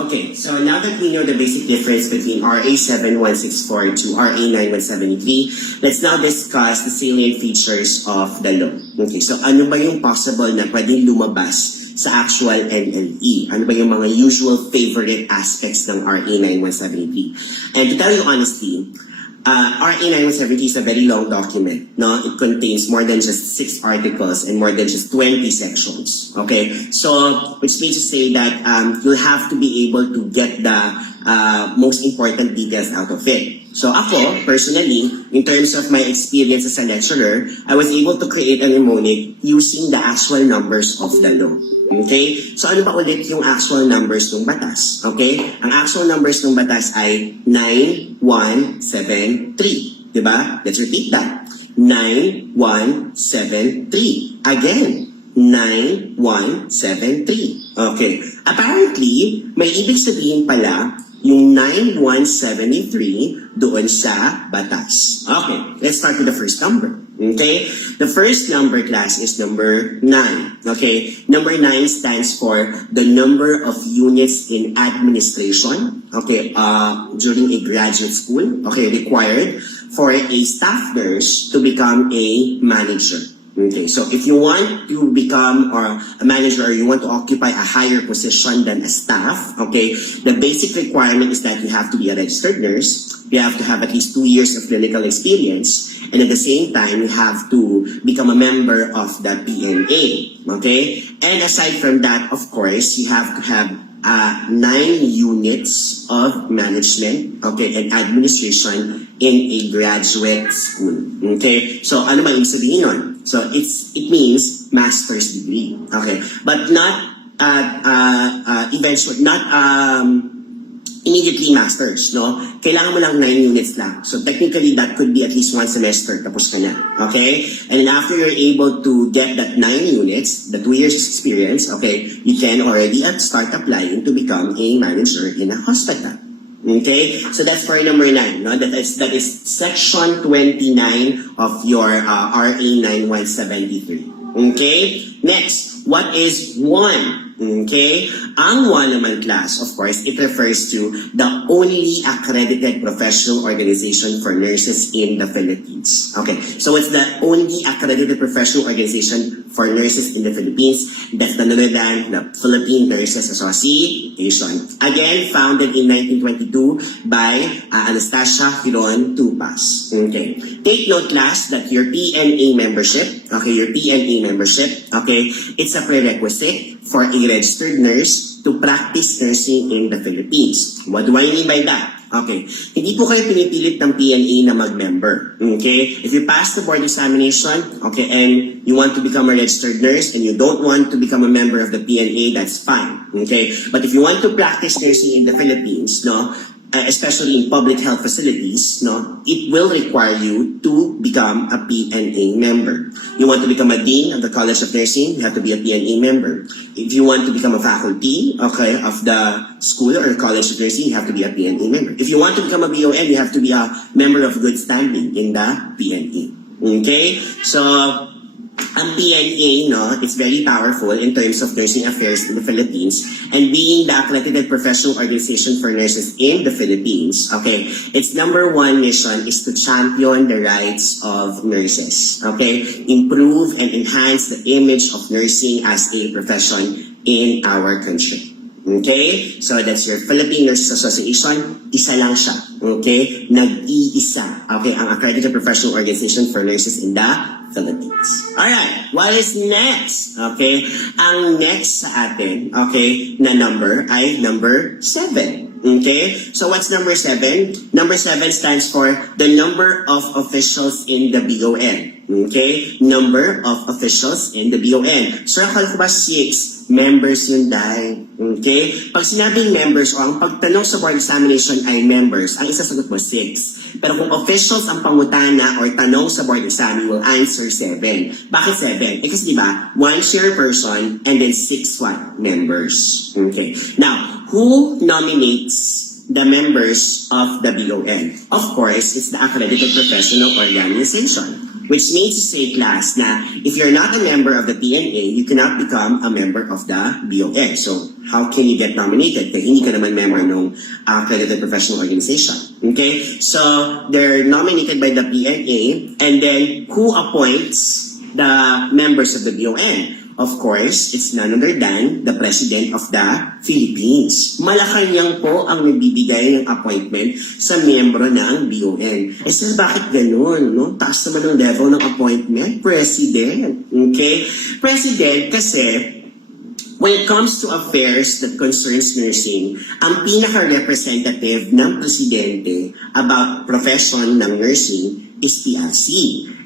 Okay, so now that we know the basic difference between RA 7164 to RA 9173, let's now discuss the salient features of the law. Okay, so ano ba yung possible na pwedeng lumabas sa actual NLE? Ano ba yung mga usual favorite aspects ng RA 9173? And to tell you honestly, RA 9173 is a very long document. No, it contains more than just 6 articles and more than just 20 sections. Okay, so which means to say that you'll have to be able to get the most important details out of it. So ako, personally, in terms of my experience as a lecturer, I was able to create a mnemonic using the actual numbers of the law. Okay? So ano ba ulit yung actual numbers ng batas? Okay? Ang actual numbers ng batas ay 9173. Diba? Let's repeat that. 9173. Again, 9173. Okay. Apparently, may ibig sabihin pala yung 9173 doon sa batas. Okay, let's start with the first number. Okay? The first number, class, is number 9. Okay? Number 9 stands for the number of units in administration, okay, during a graduate school, okay, required for a staff nurse to become a manager. Okay, so if you want to become a manager or you want to occupy a higher position than a staff, okay, the basic requirement is that you have to be a registered nurse, you have to have at least 2 years of clinical experience, and at the same time, you have to become a member of the PNA, okay? And aside from that, of course, you have to have 9 units of management, okay, and administration in a graduate school. Okay? So, ano ba ibig sabihin nun? So, it means master's degree. Okay? But not immediately masters, no? Kailangan mo lang 9 units lang. So, technically, that could be at least 1 semester, tapos ka na. Okay? And then after you're able to get that 9 units, the 2 years experience, okay, you can already start applying to become a manager in a hospital. Okay? So that's for number 9. No? That is section 29 of your RA 9173. Okay? Next, what is 1? Okay? Ang 1 naman, class, of course, it refers to the only accredited professional organization for nurses in the Philippines. Okay, so it's the only accredited professional organization for nurses in the Philippines. That's none other than the Philippine Nurses Association. Again, founded in 1922 by Anastasia Hiron Tupas. Okay. Take note, class, that your PNA membership, it's a prerequisite for a registered nurse to practice nursing in the Philippines. What do I mean by that? Okay, hindi po kayo pinipilit ng PNA na mag-member. Okay? If you pass the board examination, okay, and you want to become a registered nurse and you don't want to become a member of the PNA, that's fine. Okay? But if you want to practice nursing in the Philippines, no, especially in public health facilities, no, it will require you to become a PNA member. You want to become a dean of the College of Nursing, you have to be a PNA member. If you want to become a faculty, okay, of the school or College of Nursing, you have to be a PNA member. If you want to become a BON, you have to be a member of good standing in the PNA. Okay? So, ang PNA, no, it's very powerful in terms of nursing affairs in the Philippines, and being the accredited professional organization for nurses in the Philippines, okay, its number 1 mission is to champion the rights of nurses, okay, improve and enhance the image of nursing as a profession in our country. Okay? So that's your Philippine Nurses Association. Isa lang siya. Okay? Nag-iisa. Okay? Ang accredited professional organization for nurses in the Philippines. Alright. What is next? Okay? Ang next sa atin, okay, na number ay number 7. Okay? So what's number 7? Number 7 stands for the number of officials in the BON. Okay? Number of officials in the BON. So akala ko ba 6 members yun dahil? Okay? Pag sinabing members o ang pagtanong sa board examination ay members, ang isasagot mo 6. Pero kung officials ang pangutana or tanong sa board exam, you will answer 7. Bakit 7? Kasi diba, 1 chairperson and then 6 what? Members. Okay. Now, who nominates the members of the BON? Of course, it's the accredited professional organization. Which means to say, class, na if you're not a member of the PNA, you cannot become a member of the BON. So, how can you get nominated? Kaya hindi ka naman member ng accredited professional organization. Okay? So, they're nominated by the PNA, and then who appoints the members of the BON? Of course, it's none other than the President of the Philippines. Malacanang po ang nagbibigay ng appointment sa miyembro ng BON. Eh sir, bakit ganun? No? Taas naman ang level ng appointment? President. Okay? President kasi when it comes to affairs that concerns nursing, ang pinaka-representative ng presidente about profession ng nursing is TRC.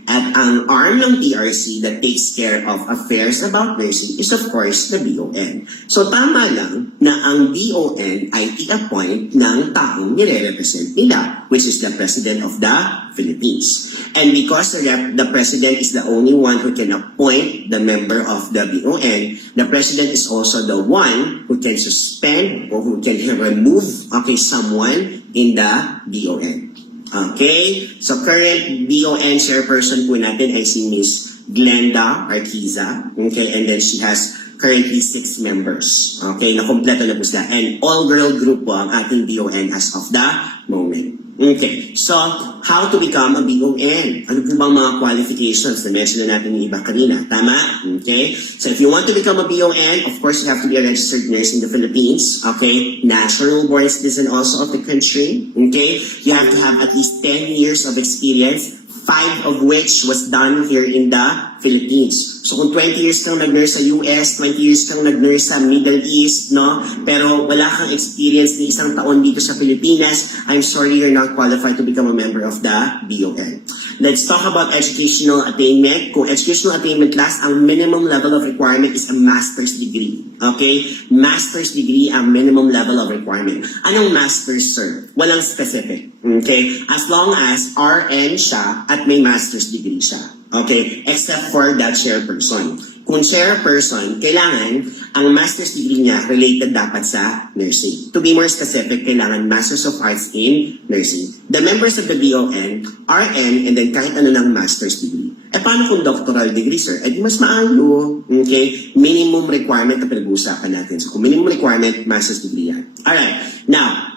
At ang arm ng TRC that takes care of affairs about nursing is of course the BON. So tama lang na ang BON ay i-appoint ng taong nire-represent nila, which is the President of the Philippines. And because the President is the only one who can appoint the member of the BON, the President is also the one who can suspend or who can remove someone in the BON. Okay? So current BON chairperson po natin ay si Miss Glenda Arquiza. Okay? And then she has currently 6 members. Okay? Nakompleto na po sila. And all-girl group po ang ating BON as of the moment. Okay. So, how to become a BON? Ano po bang mga qualifications na mention na natin yung iba kanina? Tama? Okay? So, if you want to become a BON, of course, you have to be a registered nurse in the Philippines. Okay? Natural born citizen also of the country. Okay? You have to have at least 10 years of experience, 5 of which was done here in the Philippines. So kung 20 years kang nag-nurse sa US, 20 years kang nag-nurse sa Middle East, no? Pero wala kang experience ni isang taon dito sa Pilipinas, I'm sorry, you're not qualified to become a member of the BON. Let's talk about educational attainment. Kung educational attainment class, ang minimum level of requirement is a master's degree. Okay? Master's degree ang minimum level of requirement. Anong master's, sir? Walang specific. Okay? As long as RN siya at may master's degree siya. Okay? Except for that chairperson. Kung chairperson, kailangan ang master's degree niya related dapat sa nursing. To be more specific, kailangan Masters of Arts in Nursing. The members of the BON, RN, and then kahit ano ng master's degree. Eh paano kung doctoral degree, sir? Eh di mas maayo. Okay? Minimum requirement na pinag-uusapan natin. So kung minimum requirement, master's degree yan. Alright. Now,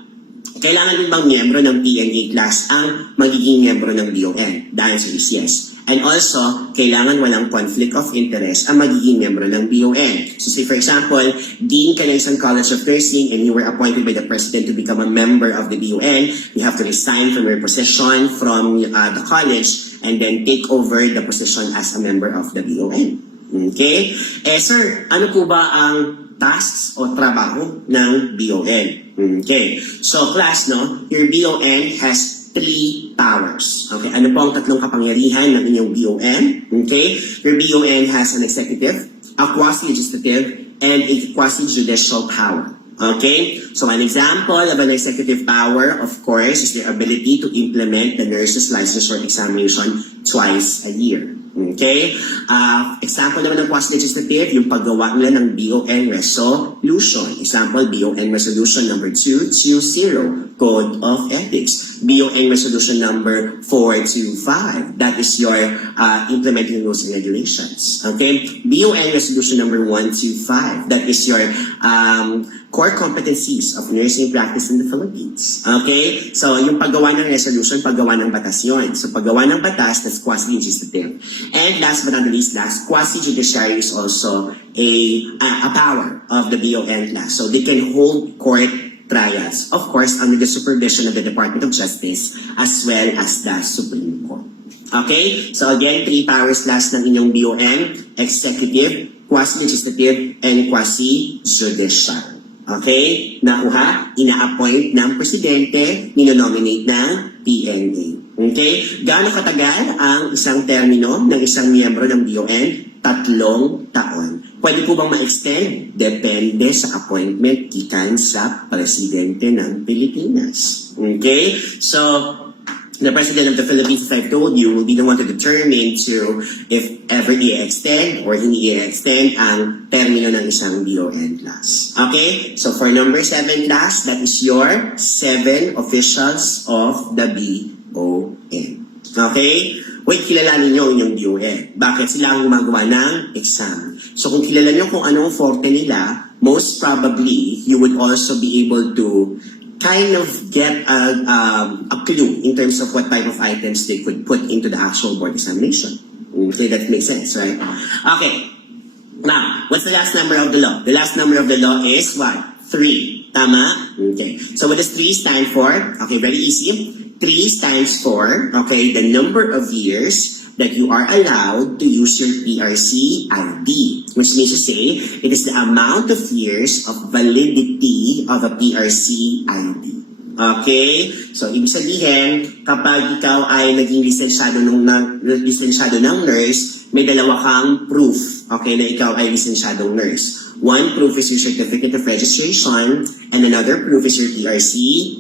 kailangan din bang miyembro ng PNA class ang magiging miyembro ng BON? The answer is yes. And also, kailangan walang conflict of interest ang magiging miyembro ng BON. So say for example, Dean ka ng isang College of Nursing and you were appointed by the President to become a member of the BON, you have to resign from your position from the college and then take over the position as a member of the BON. Okay? Eh sir, ano po ba ang tasks o trabaho ng BON? Okay. So class, no? Your BON has 3 powers. Okay, ano po ang tatlong kapangyarihan ng inyong BON? Okay, your BON has an executive, a quasi-legislative, and a quasi-judicial power. Okay, so an example of an executive power, of course, is the ability to implement the nurse's licensure examination twice a year. Okay? Example naman ng quasi-legislative, yung paggawa nila ng BON resolution. Example, BON resolution number 220, Code of Ethics. BON resolution number 425, that is your implementing rules and regulations. Okay? BON resolution number 125, that is your core competencies of nursing practice in the Philippines. Okay? So, yung paggawa ng resolution, paggawa ng batas yun. So, paggawa ng batas, that's quasi-legislative. And last but not the least, quasi-judiciary is also a power of the BON class. So, they can hold court trials, of course, under the supervision of the Department of Justice as well as the Supreme Court. Okay? So, again, 3 powers class ng inyong BON: executive, quasi-legislative, and quasi-judicial. Okay? Nakuha, ina-appoint ng presidente, ninonominate ng PNA. Okay? Gaano katagal ang isang termino ng isang miyembro ng BON? 3 taon. Pwede po bang ma-extend? Depende sa appointment gikan sa presidente ng Pilipinas. Okay? So, the President of the Philippines, as I've told you, will be the one to determine to if ever i-extend or hindi i-extend ang termino ng isang BON class. Okay? So for number 7 class, that is your 7 officials of the BON. Okay? Wait, kilalanin nyo inyong BON. Bakit sila ang gumagawa ng exam? So kung kilala nyo kung anong forte nila, most probably, you would also be able to kind of get a clue in terms of what type of items they could put into the actual board examination. Okay, that makes sense, right? Okay. Now, what's the last number of the law? The last number of the law is what? 3. Tama? Okay. So what does 3 stand for? Okay, very easy. 3 stands for, okay, the number of years that you are allowed to use your PRC ID, which means to say, it is the amount of years of validity of a PRC ID. Okay? So, ibig sabihin, kapag ikaw ay naging lisensyado ng nurse, may dalawa kang proof, okay, na ikaw ay lisensyadong nurse. One proof is your certificate of registration, and another proof is your PRC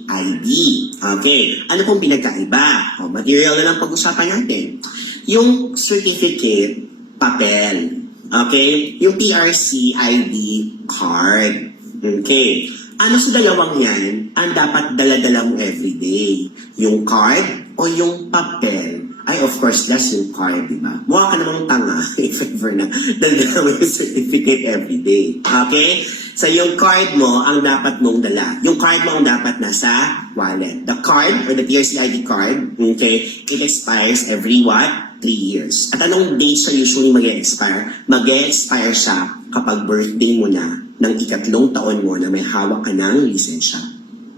ID. Okay, ano pong pinagkaiba? Material na lang pag-usapan natin. Yung certificate, papel. Okay? Yung PRC ID, card. Okay. Ano sa dalawang yan ang dapat dala-dala mo everyday? Yung card o yung papel? Ay, of course, that's yung card, di ba? Mukha ka namang tanga if ever na dala mo yung certificate everyday. Okay? So, yung card mo ang dapat mong dala. Yung card mo ang dapat nasa wallet. The card or the PRC ID card, okay, it expires every what? 3 years. At anong date siya usually mag-expire? Mag-expire siya kapag birthday mo na ng 3 taon mo na may hawak ka ng lisensya.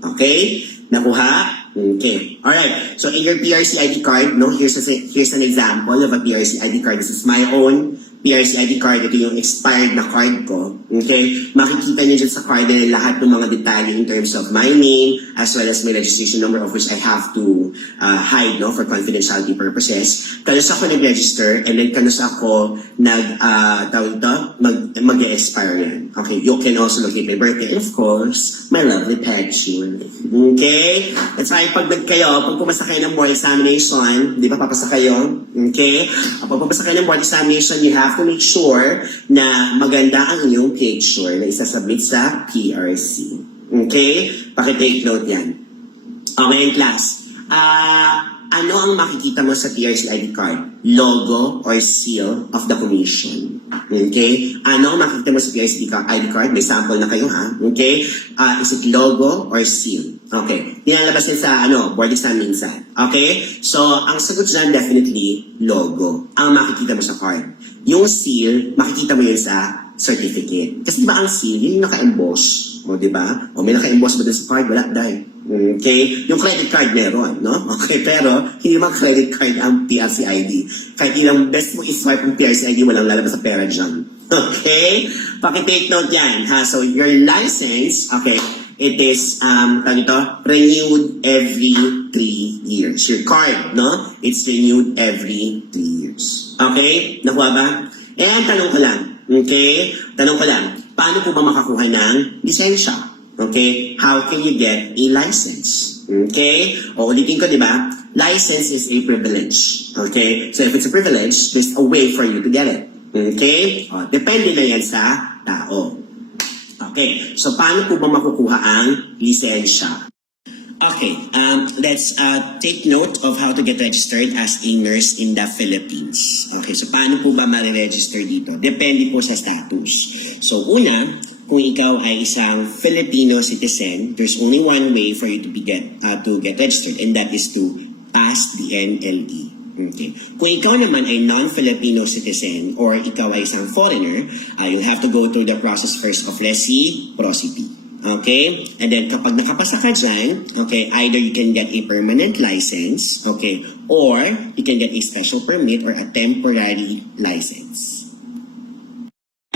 Okay? Nakuha? Okay. Alright. So in your PRC ID card, no, here's an example of a PRC ID card. This is my own PRC ID card. Ito yung expired na card ko. Okay? Makikita niyo dyan sa card na lahat ng mga detalye in terms of my name as well as my registration number, of which I have to hide, no, for confidentiality purposes. Kanus ako nag-register and then kanus ako mag-expire yan. Okay? You can also locate my birthday and of course, my lovely picture. Okay? That's why pag kayo kayo, pag pumasa kayo ng board examination, di ba papasa kayo? Okay? Pag pumasa kayo ng board examination, you have to make sure na maganda ang inyong picture na isasubmit sa PRC. Okay? Pakitake note yan. Okay, class. Ano ang makikita mo sa PRC ID card? Logo or seal of the commission. Okay? Ano ang makikita mo sa PRC ID card? May sample na kayo, ha? Okay? Is it logo or seal? Okay. Pinalabas yan sa board exam minsan. Okay? So, ang sagot dyan, definitely, logo. Ang makikita mo sa card. Yung seal, makikita mo yun sa certificate. Kasi diba ang seal, yun yung naka-emboss. O, diba? O, may naka-emboss ba dun sa card? Wala, dahil. Okay? Yung credit card meron, no? Okay, pero hindi man credit card ang PRC ID. Kahit ilang best mo i-swipe ang PRC ID, walang lalabas sa pera dyan. Okay? Paki-take note yan, ha? So, your license, okay, it is, renewed every 3 years. Your card, no? It's renewed every 3 years. Okay? Nakuha ba? Tanong ko lang. Okay? Tanong ko lang. Paano po ba makakuha ng lisensya? Okay? How can you get a license? Okay? O ulitin ko, di ba? License is a privilege. Okay? So if it's a privilege, there's a way for you to get it. Okay? O, depende na yan sa tao. Okay. So paano po ba makukuha ang lisensya? Okay. Let's take note of how to get registered as a nurse in the Philippines. Okay. So paano po ba ma-register dito? Depende po sa status. So una, kung ikaw ay isang Filipino citizen, there's only one way for you to get registered, and that is to pass the NLE. Okay. Kung ikaw naman ay non-Filipino citizen or ikaw ay isang foreigner, you'll have to go through the process first of reciprocity. Okay? And then kapag nakapasa ka dyan, okay, either you can get a permanent license, okay, or you can get a special permit or a temporary license.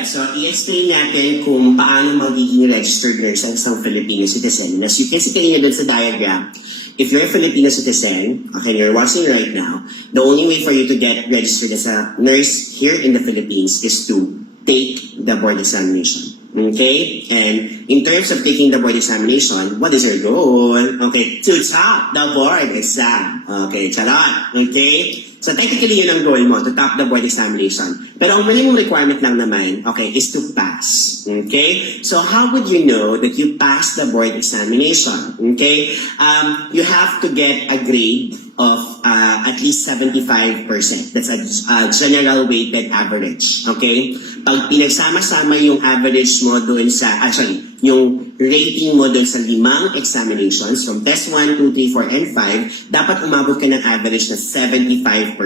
So, i-explain natin kung paano magiging registered nurse ang isang Filipino citizen. As you can see kanina dun sa diagram, if you're a Filipino citizen, okay, you're watching right now, the only way for you to get registered as a nurse here in the Philippines is to take the board examination. Okay? And in terms of taking the board examination, what is your goal? Okay, to top the board exam. Okay, charot. Okay? So technically, yun ang goal mo, to top the board examination. Pero ang minimum requirement lang naman, okay, is to pass. Okay? So how would you know that you passed the board examination? Okay? You have to get a grade of at least 75%. That's a general weighted average. Okay? Pag pinagsama-sama yung average mo doon sa, yung rating mo doon sa 5 examinations, from test 1, 2, 3, 4, and 5, dapat umabot ka ng average na 75%.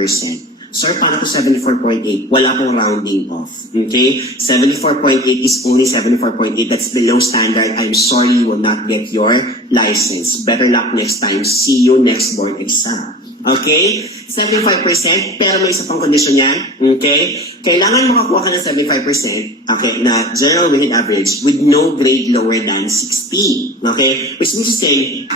Sir, paano ko 74.8? Wala pong rounding off. Okay? 74.8 is only 74.8. That's below standard. I'm sorry you will not get your license. Better luck next time. See you next board exam. Okay? 75%, pero may isa pang kondisyon yan. Okay? Kailangan makakuha ka ng 75%, okay, na general weighted average with no grade lower than 60. Okay? Which means to say,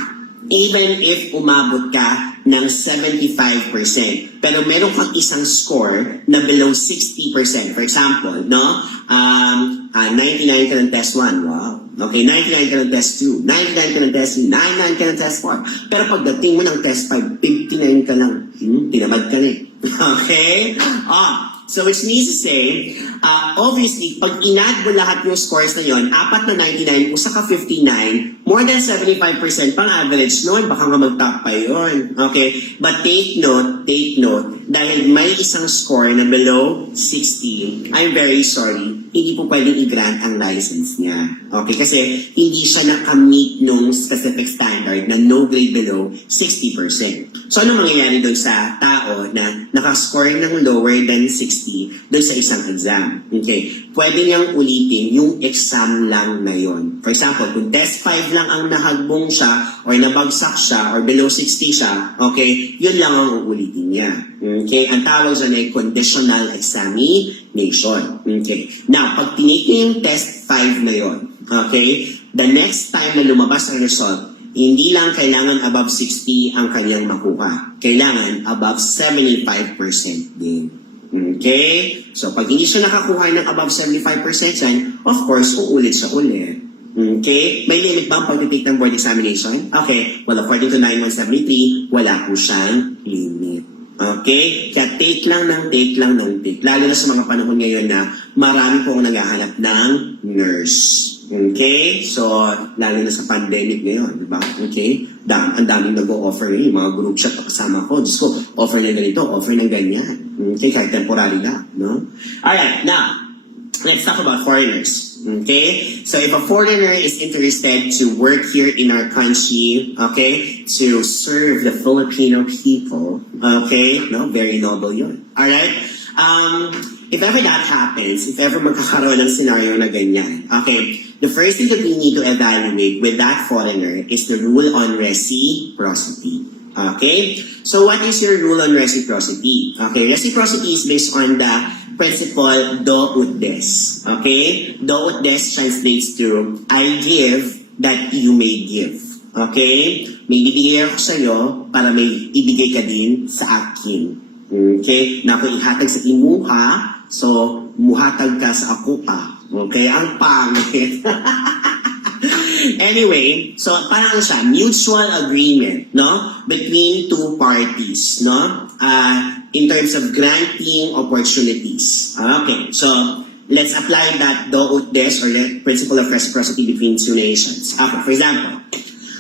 even if umabot ka ng 75%, pero meron kang isang score na below 60%. For example, no? 99 ka ng test 1. Wow. Okay, 99 ka ng test 2. 99 ka ng test 3. 99 ka ng test 4. Pero pagdating mo ng test 5, 59 ka lang. Tinamad ka na eh. Okay? So which means to say, obviously, pag inad mo lahat yung scores na yon, 4 na 99, usa ka 59, more than 75% pang average nun, baka nga mag-top pa yun. Okay? But take note, dahil may isang score na below 60, I'm very sorry, hindi po pwedeng i-grant ang license niya. Okay? Kasi hindi siya nakamit nung specific standard na no grade below 60%. So ano mangyayari doon sa tao na nakascore ng lower than 60 doon sa isang exam? Okay? Pwede niyang ulitin yung exam lang na yon. For example, kung test 5 lang ang nahagbong siya or nabagsak siya or below 60 siya, okay, yun lang ang uulitin niya. Okay? Ang tawag dyan ay conditional examination. Okay? Now, pag tinake niya yung test 5 na yon, okay, the next time na lumabas ang result, hindi lang kailangan above 60 ang kanyang makuha. Kailangan above 75% din. Okay? So, pag hindi siya nakakuha ng above 75%, of course, uulit siya ulit. Okay? May limit ba ang pag-take ng board examination? Okay. Well, according to 9173, wala po siyang limit. Okay? Kaya take lang ng take. Lalo na sa mga panahon ngayon na marami pong naghahanap ng nurse. Okay? So, lalo na sa pandemic ngayon, di ba? Okay? Ang daming nag-o-offer ngayon. Yung mga group chat kasama ko. Diyos ko, offer na ganito, offer na ganyan. Okay? Kahit temporary na. No? Alright, now, let's talk about foreigners. Okay? So if a foreigner is interested to work here in our country, okay, to serve the Filipino people, okay, no, very noble yun. Alright? If ever that happens, if ever magkakaroon ng scenario na ganyan, okay, the first thing that we need to evaluate with that foreigner is the rule on reciprocity. Okay? So what is your rule on reciprocity? Okay, reciprocity is based on the principle do ut des. Okay? Do ut des translates to I give that you may give. Okay? May bibigay ako sa'yo para may ibigay ka din sa akin. Okay? Na kung ihatag sa imuha, so muhatag ka sa ako pa. Okay? Ang pangit. Anyway, so parang siya, mutual agreement, no? Between two parties, no? In terms of granting opportunities. Okay, so let's apply that do ut des or the principle of reciprocity between two nations. Okay, for example,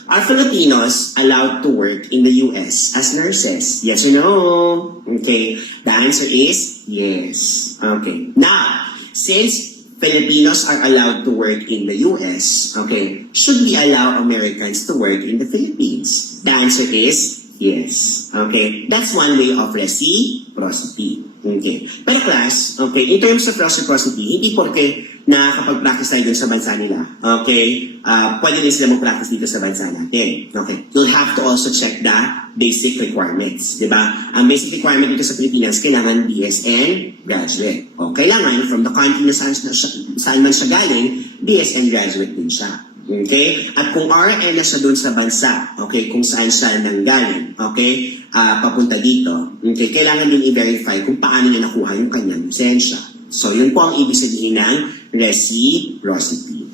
are Filipinos allowed to work in the US as nurses? Yes or no? Okay, the answer is yes. Okay, now, since Filipinos are allowed to work in the US, okay, should we allow Americans to work in the Philippines? The answer is yes. Okay, that's one way of reciprocity. Okay. Pero class, okay, in terms of reciprocity, hindi porke nakakapag-practice tayo dun sa bansa nila, okay, pwede rin sila mag-practice dito sa bansa natin. Okay. You'll have to also check the basic requirements, di ba? Ang basic requirement dito sa Pilipinas, kailangan BSN graduate. O, kailangan from the country na saan man siya galing, BSN graduate din siya. Okay? At kung RN na siya dun sa bansa, okay, kung saan siya nanggaling, okay, papunta dito, okay, kailangan din i-verify kung paano niya nakuha yung kanyang lisensya. So, yun po ang ibig sabihin ng reciprocity.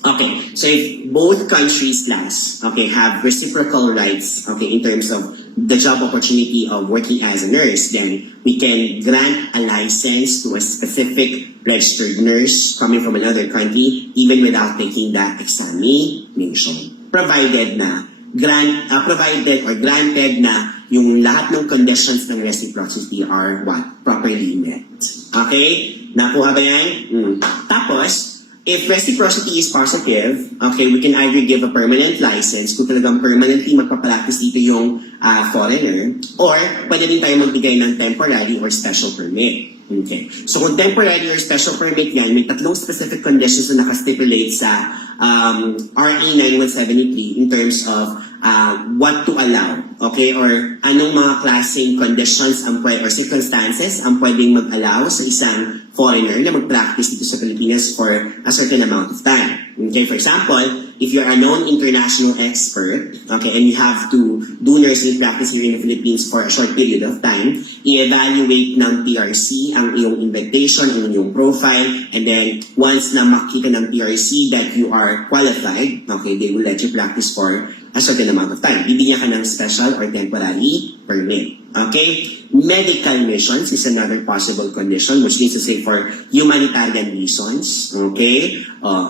Okay, so if both countries, class, okay, have reciprocal rights, okay, in terms of the job opportunity of working as a nurse, then we can grant a license to a specific registered nurse coming from another country, even without taking that examination, provided granted na yung lahat ng conditions ng reciprocity are what? Properly met. Okay? Nakuha ba yan? Tapos, if reciprocity is positive, okay, we can either give a permanent license kung talagang permanently magpapractice dito yung foreigner, or pwede din tayo magbigay ng temporary or special permit. Okay. So kung temporary or special permit yan, may tatlong specific conditions na nakastipulate sa RE 9173 in terms of what to allow, okay, or anong mga klaseng conditions or circumstances ang pwedeng mag-allow sa isang foreigner na mag-practice dito sa Pilipinas for a certain amount of time. Okay, for example, if you're a known international expert, okay, and you have to do nursing practice here in the Philippines for a short period of time, i-evaluate ng PRC ang iyong invitation, ang iyong profile, and then once na makita ng PRC that you are qualified, okay, they will let you practice for a certain amount of time. Bibigyan ka ng special or temporary permit. Okay? Medical missions is another possible condition, which means to say for humanitarian reasons. Okay?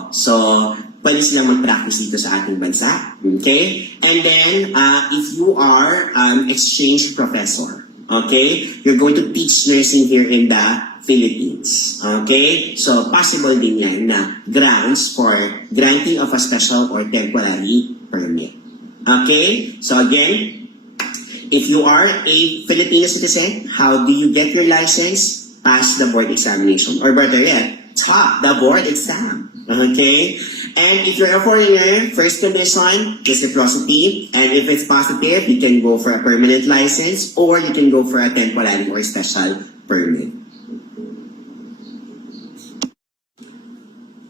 So, pwede silang mag-practice dito sa ating bansa. Okay? And then, if you are exchange professor, okay? You're going to teach nursing here in the Philippines. Okay? So, possible din yan na grounds for granting of a special or temporary permit. Okay? So again, if you are a Filipino citizen, how do you get your license? Pass the board examination. Or better yet, top the board exam. Okay? And if you're a foreigner, first condition, reciprocity. And if it's positive, you can go for a permanent license or you can go for a temporary or special permit.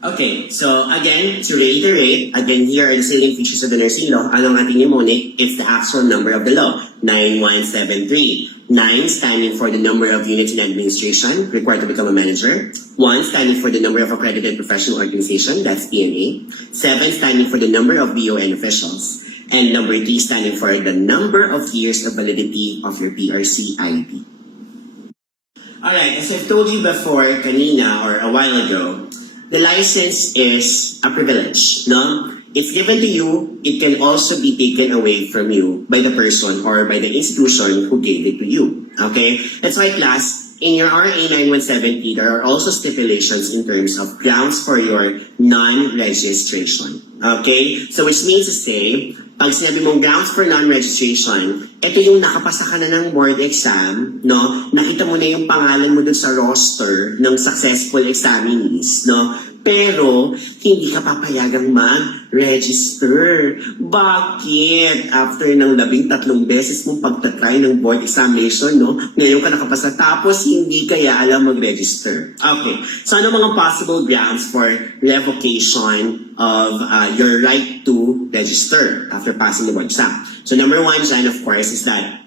Okay, so again, to reiterate, again, here are the salient features of the nursing law. Anong ating mnemonic? It's the actual number of the law, 9173. 9 standing for the number of units in administration required to become a manager. 1 standing for the number of accredited professional organization, that's PNA. 7 standing for the number of BON officials. And number 3 standing for the number of years of validity of your PRC ID. Alright, as I've told you before, kanina or a while ago, the license is a privilege, no? It's given to you, it can also be taken away from you by the person or by the institution who gave it to you. Okay? That's why, class, in your RA 9170, there are also stipulations in terms of grounds for your non-registration. Okay? So which means to say, pag sinabi mong grounds for non-registration, ito yung nakapasa ka na ng board exam, no? Nakita mo na yung pangalan mo dun sa roster ng successful examinees, no? Pero, hindi ka papayagang mag-register. Bakit? After ng 13 beses mong pagtatry ng board examination, no? Ngayon ka nakapasa, tapos hindi kaya alam mag-register. Okay. So, ano mga possible grounds for revocation of your right to register after passing the board exam? So, number 1 dyan, of course, is that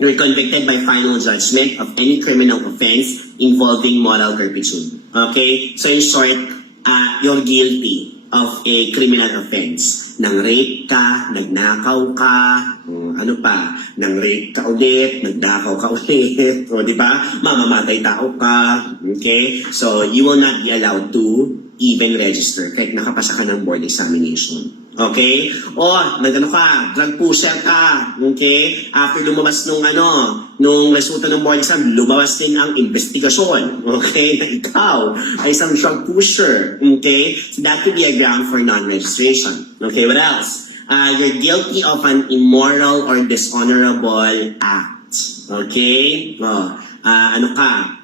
you're convicted by final judgment of any criminal offense involving moral turpitude. Okay? So, in short, you're guilty of a criminal offense. Nang rape ka, nagnakaw ka, ano pa, nang rape ka ulit, nagnakaw ka ulit, o di ba? Mamamatay tao ka, okay? So, you will not be allowed to even register kahit nakapasa ka ng board examination. Okay? O, nagano ka, drug pusher ka, okay? After lumabas nung resulta ng board exam, lumabas din ang investigasyon, okay? Na ikaw ay isang drug pusher, okay? So that could be a ground for non-registration. Okay, what else? You're guilty of an immoral or dishonorable act. Okay? Ano ka?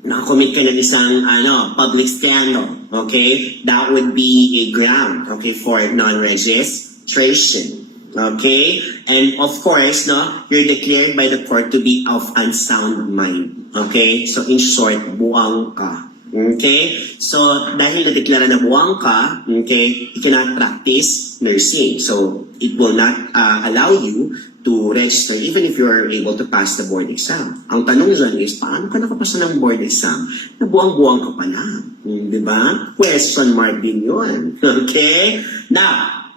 Nakakommit ka ng isang public scandal. Okay? That would be a ground, okay, for non-registration. Okay? And of course, you're declared by the court to be of unsound mind. Okay? So in short, buwang ka. Okay? So dahil na-declare na buwang ka, okay, you cannot practice nursing. So it will not allow you to register even if you are able to pass the board exam. Ang tanong dyan is, paano ka nakapasa ng board exam na buwang-buwang ka pa lang? Diba? Question mark din yun. Okay? Now,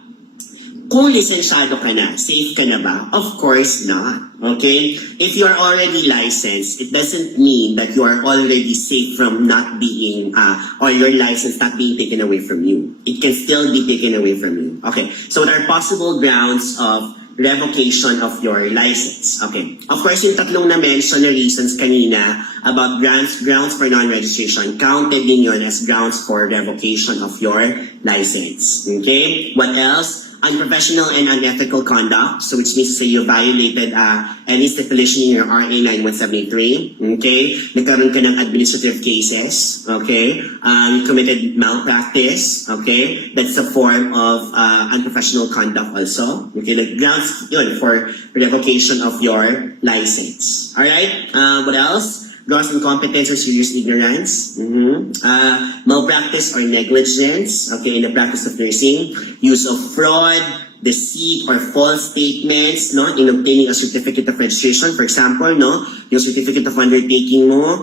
kung lisensyado ka na, safe ka na ba? Of course not. Okay? If you are already licensed, it doesn't mean that you are already safe from not being, or your license not being taken away from you. It can still be taken away from you. Okay? So there are possible grounds of revocation of your license. Okay. Of course, yung tatlong na-mention na reasons kanina about grounds for non-registration, counted din yun as grounds for revocation of your license. Okay? What else? Unprofessional and unethical conduct. So which means to say you violated any stipulation in your RA 9173. Okay? Nagkaroon ka ng administrative cases. Okay? You committed malpractice. Okay? That's a form of unprofessional conduct also. Okay? Like grounds yun for revocation of your license. Alright? What else? Gross incompetence or serious ignorance, malpractice or negligence, okay, in the practice of nursing, use of fraud, deceit or false statements, in obtaining a certificate of registration. For example, yung certificate of undertaking mo,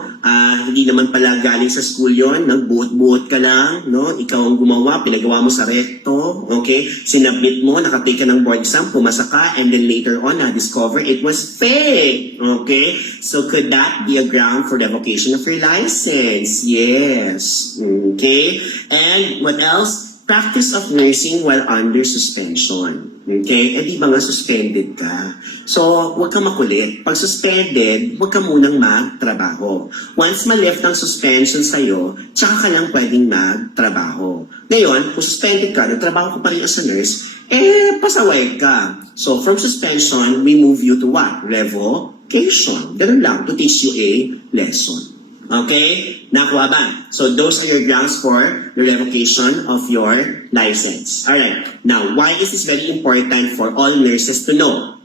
hindi naman pala galing sa school yon, buot-buot ka lang, ikaw ang gumawa, pinagawa mo sa recto, okay, sinabit mo, nakatake ka ng board exam, pumasa ka, and then later on, discover it was fake, okay? So could that be a ground for revocation of your license? Yes, okay? And what else? Practice of nursing while under suspension. Okay? Eh di ba nga suspended ka? So, huwag ka makulit. Pag suspended, huwag ka munang magtrabaho. Once ma-lift ang suspension sa'yo, tsaka ka lang pwedeng magtrabaho. Ngayon, kung suspended ka, nagtrabaho ka pa rin as a nurse, pasaway ka. So, from suspension, we move you to what? Revocation. Ganun lang, to teach you a lesson. Okay? Nakuha ba? So those are your grounds for the revocation of your license. Alright. Now, why is this very important for all nurses to know?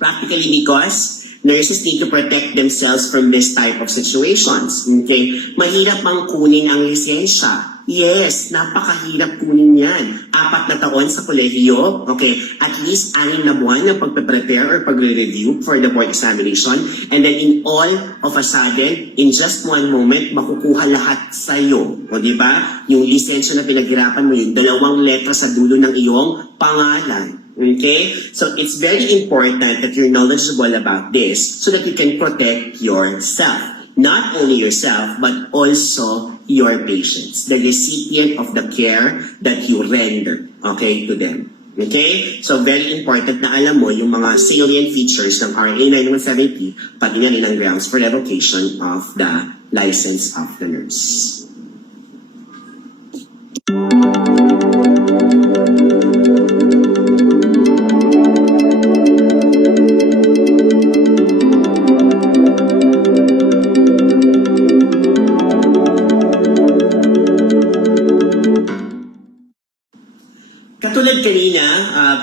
Practically because nurses need to protect themselves from this type of situations. Okay? Mahirap mang kunin ang lisensya. Yes, napakahirap kunin yan. 4 na taon sa kolehiyo, okay, at least 6 na buwan ng pagpe-prepare or pagre-review for the board examination, and then in all of a sudden, in just one moment, makukuha lahat sa'yo. O di ba? Yung lisensya na pinaghirapan mo, yung 2 letra sa dulo ng iyong pangalan. Okay? So it's very important that you're knowledgeable about this so that you can protect yourself. Not only yourself, but also your patients, the recipient of the care that you render, okay, to them. Okay? So very important na alam mo yung mga salient features ng RA 9170, pati na rin ang grounds for revocation of the license of the nurse. Katulad kanina,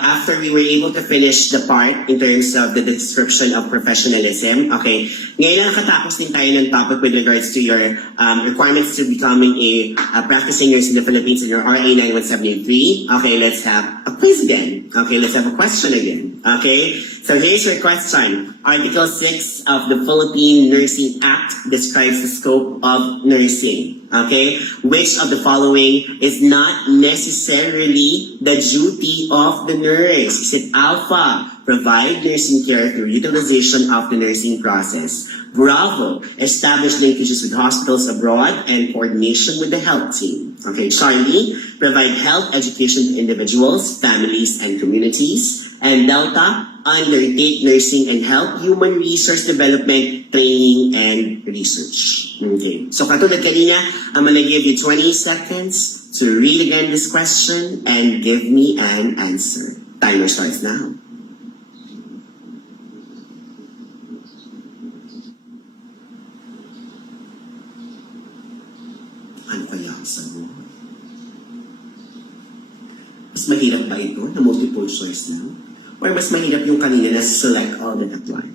after we were able to finish the part in terms of the description of professionalism, okay, ngayon na nakatapos din tayo ng topic with regards to your requirements to becoming a practicing nurse in the Philippines in your RA 9173. Okay, let's have a quiz then. Okay, let's have a question again. Okay, so here's your question. Article 6 of the Philippine Nursing Act describes the scope of nursing. Okay, which of the following is not necessarily the duty of the nurse? Is it alpha, provide nursing care through utilization of the nursing process? Bravo, establish linkages with hospitals abroad and coordination with the health team. Okay, Charlie, provide health education to individuals, families, and communities. And Delta, undertake nursing and health, human resource development, training, and research. Okay. So katulad kanina, I'm gonna give you 20 seconds to read again this question and give me an answer. Timer starts now. Ano kaya ang sagot? Mas mahirap ba ito na multiple choice now? Or mas mahirap yung kanina na select all that apply?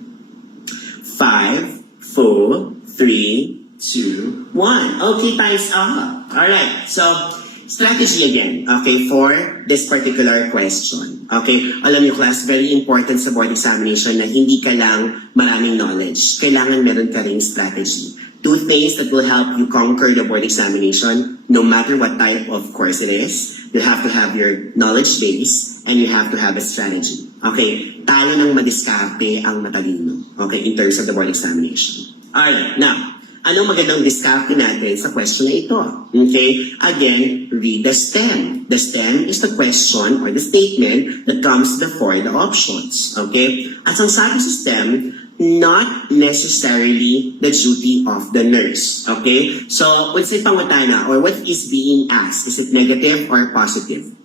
5, 4, 3, 2, 1. Okay, time's up. Alright, so strategy again, okay, for this particular question. Okay, alam niyo class, very important sa board examination na hindi ka lang maraming knowledge. Kailangan meron ka ring strategy. 2 things that will help you conquer the board examination, no matter what type of course it is. You have to have your knowledge base and you have to have a strategy. Okay, talo ng madiskarte ang matalino. Okay, in terms of the board examination. Alright, now, anong magandang diskarte natin sa question na ito? Okay, again, read the stem. The stem is the question or the statement that comes before the options. Okay, at ang sabi sa stem, not necessarily the duty of the nurse. Okay, so what's it pangutana or what is being asked? Is it negative or positive?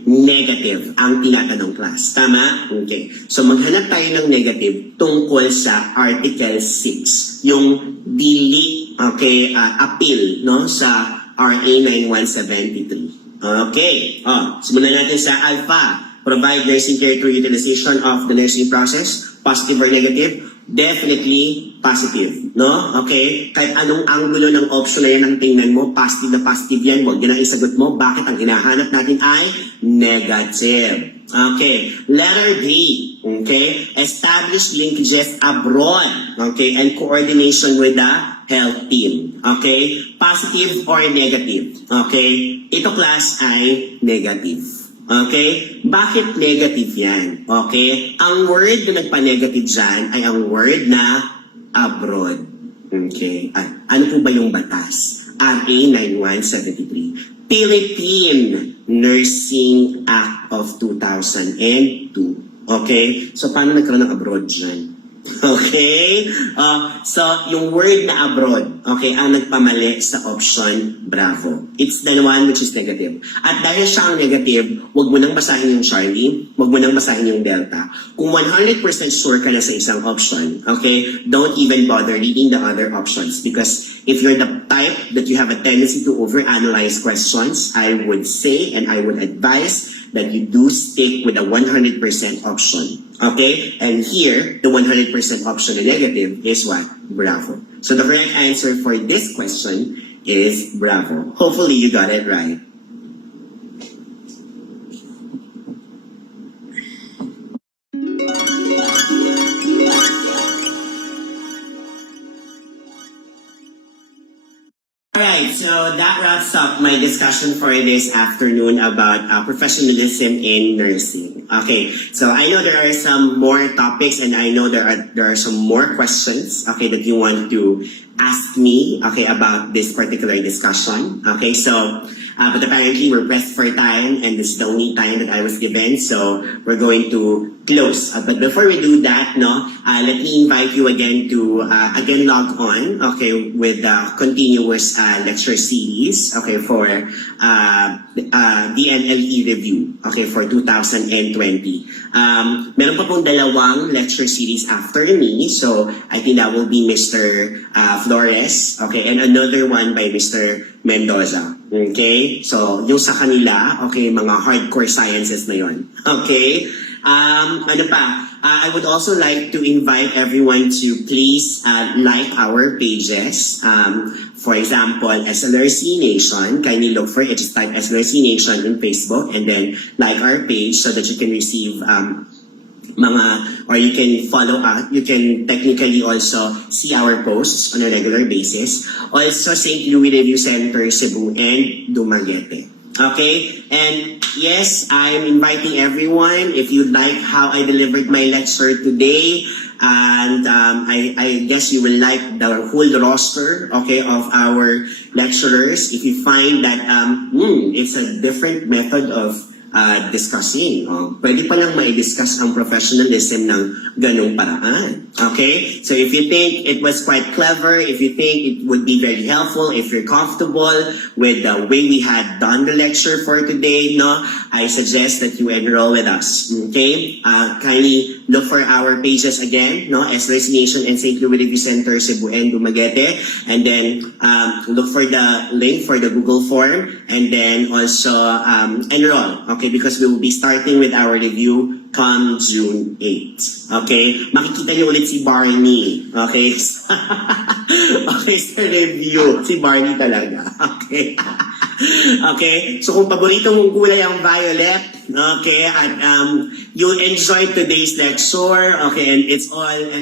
Negative ang tinatanong class. Tama? Okay. So maghanap tayo ng negative tungkol sa Article 6. Yung dili, okay, appeal, no, sa RA 9173. Okay. Simulan natin sa alpha. Provide nursing care through utilization of the nursing process. Positive or negative? Definitely positive, no? Okay? Kahit anong angulo ng option na yan ang tingnan mo, positive na positive yan, huwag yan ang isagot mo. Bakit ang hinahanap natin ay negative? Okay. Letter D, okay? Establish linkages abroad, okay? And coordination with the health team, okay? Positive or negative, okay? Ito class ay negative. Okay? Bakit negative yan? Okay? Ang word na nagpa-negative dyan ay ang word na abroad. Okay? Ano po ba yung batas? RA 9173. Philippine Nursing Act of 2002. Okay? So, paano nagkaroon ng abroad dyan? Okay? So, yung word na abroad, okay, ang nagpamali sa option bravo. It's the one which is negative. At dahil siya ang negative, wag mo nang basahin yung Charlie, wag mo nang basahin yung Delta. Kung 100% sure ka na sa isang option, okay, don't even bother reading the other options because if you're the type that you have a tendency to overanalyze questions, I would say and I would advise that you do stick with a 100% option. Okay? And here, the 100% option, the negative, is what? Bravo. So the correct answer for this question is bravo. Hopefully you got it right. Alright, so that wraps up my discussion for this afternoon about professionalism in nursing. Okay, so I know there are some more topics and I know there are some more questions, okay, that you want to ask me, okay, about this particular discussion. Okay, so, but apparently we're pressed for time and this is the only time that I was given, so we're going to close. But before we do that, let me invite you again to again log on, okay, with the continuous lecture series, okay, for DNLE review, okay, for 2020. Meron pa pong dalawang lecture series after me, so I think that will be Mr. Flores, okay, and another one by Mr. Mendoza. Okay? So, yung sa kanila, okay, mga hardcore sciences na yon. Okay? Ano pa? I would also like to invite everyone to please like our pages. For example, SLRC Nation, kindly look for it. Just type SLRC Nation in Facebook and then like our page so that you can receive or you can follow us. You can technically also see our posts on a regular basis. Also, St. Louis Review Center, Cebu, and Dumaguete. Okay? And yes, I'm inviting everyone, if you'd like how I delivered my lecture today, and I guess you will like the whole roster, okay, of our lecturers. If you find that it's a different method of discussing. Pwede palang ma-discuss ang professionalism ng ganong paraan. Okay? So if you think it was quite clever, if you think it would be very helpful, if you're comfortable with the way we had done the lecture for today, I suggest that you enroll with us. Okay? Kindly look for our pages again, SLRC Nation and St. Louis Review Center, Cebu and Dumaguete. And then look for the link for the Google form and then also enroll. Okay, because we will be starting with our review come June 8. Okay? Makikita niyo ulit si Barney. Okay? Okay, sa review. Si Barney talaga. Okay? Okay? So kung paborito mong kulay ang violet, okay, at you'll enjoy today's lecture, okay, and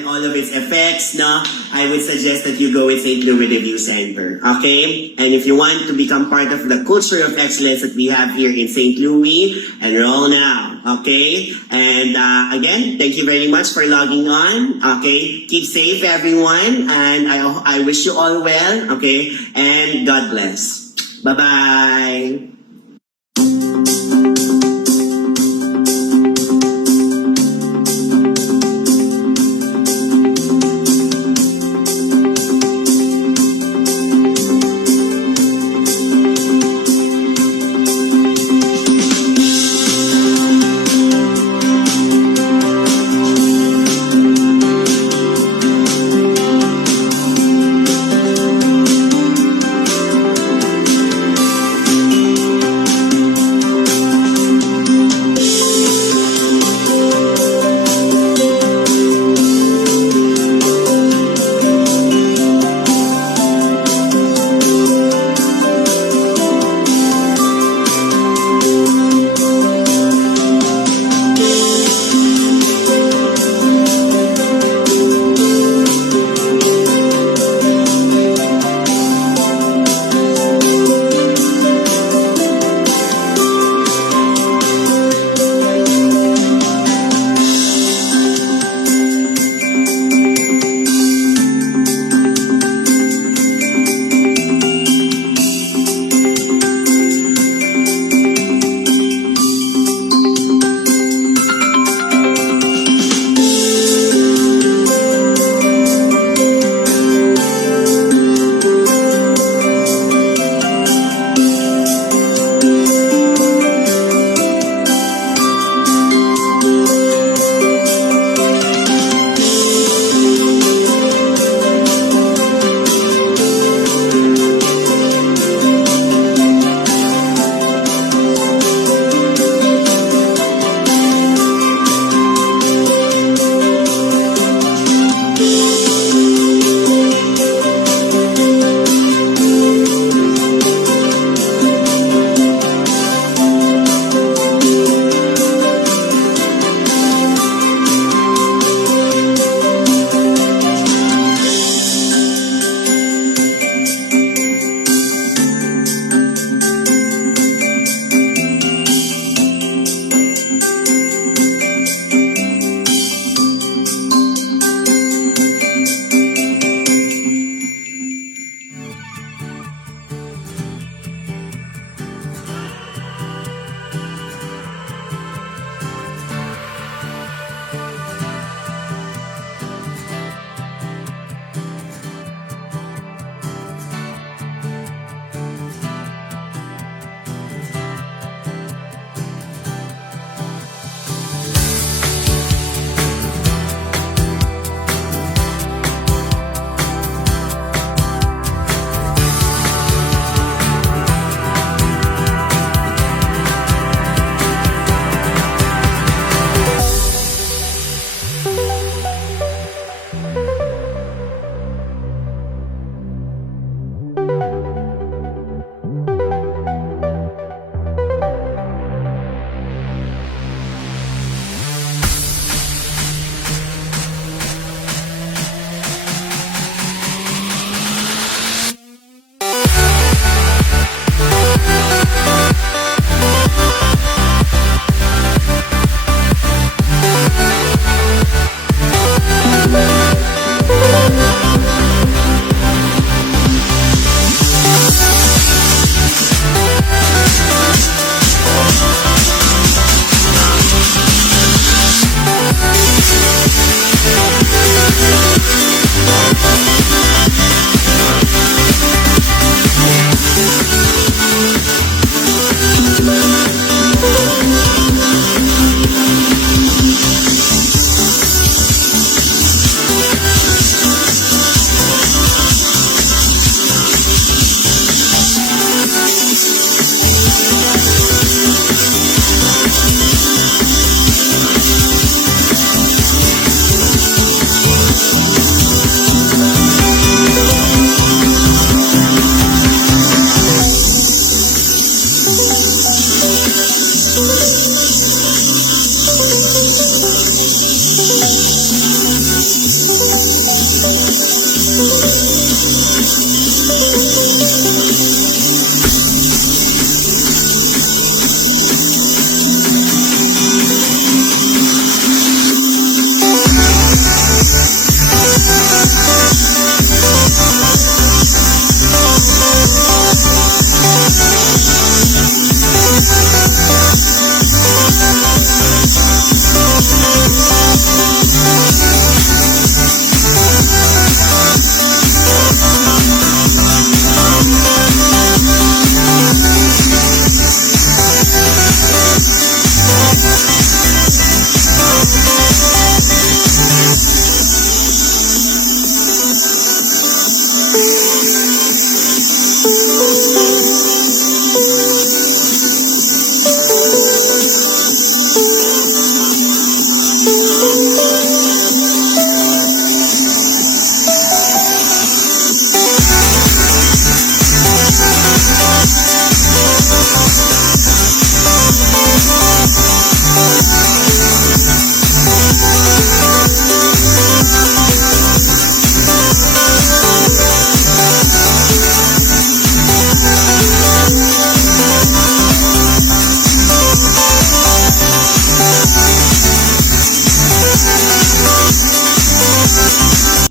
all of its effects, I would suggest that you go with St. Louis Review Center, okay? And if you want to become part of the culture of excellence that we have here in St. Louis, enroll now, okay? And again, thank you very much for logging on, okay? Keep safe, everyone, and I wish you all well, okay? And God bless. Bye-bye.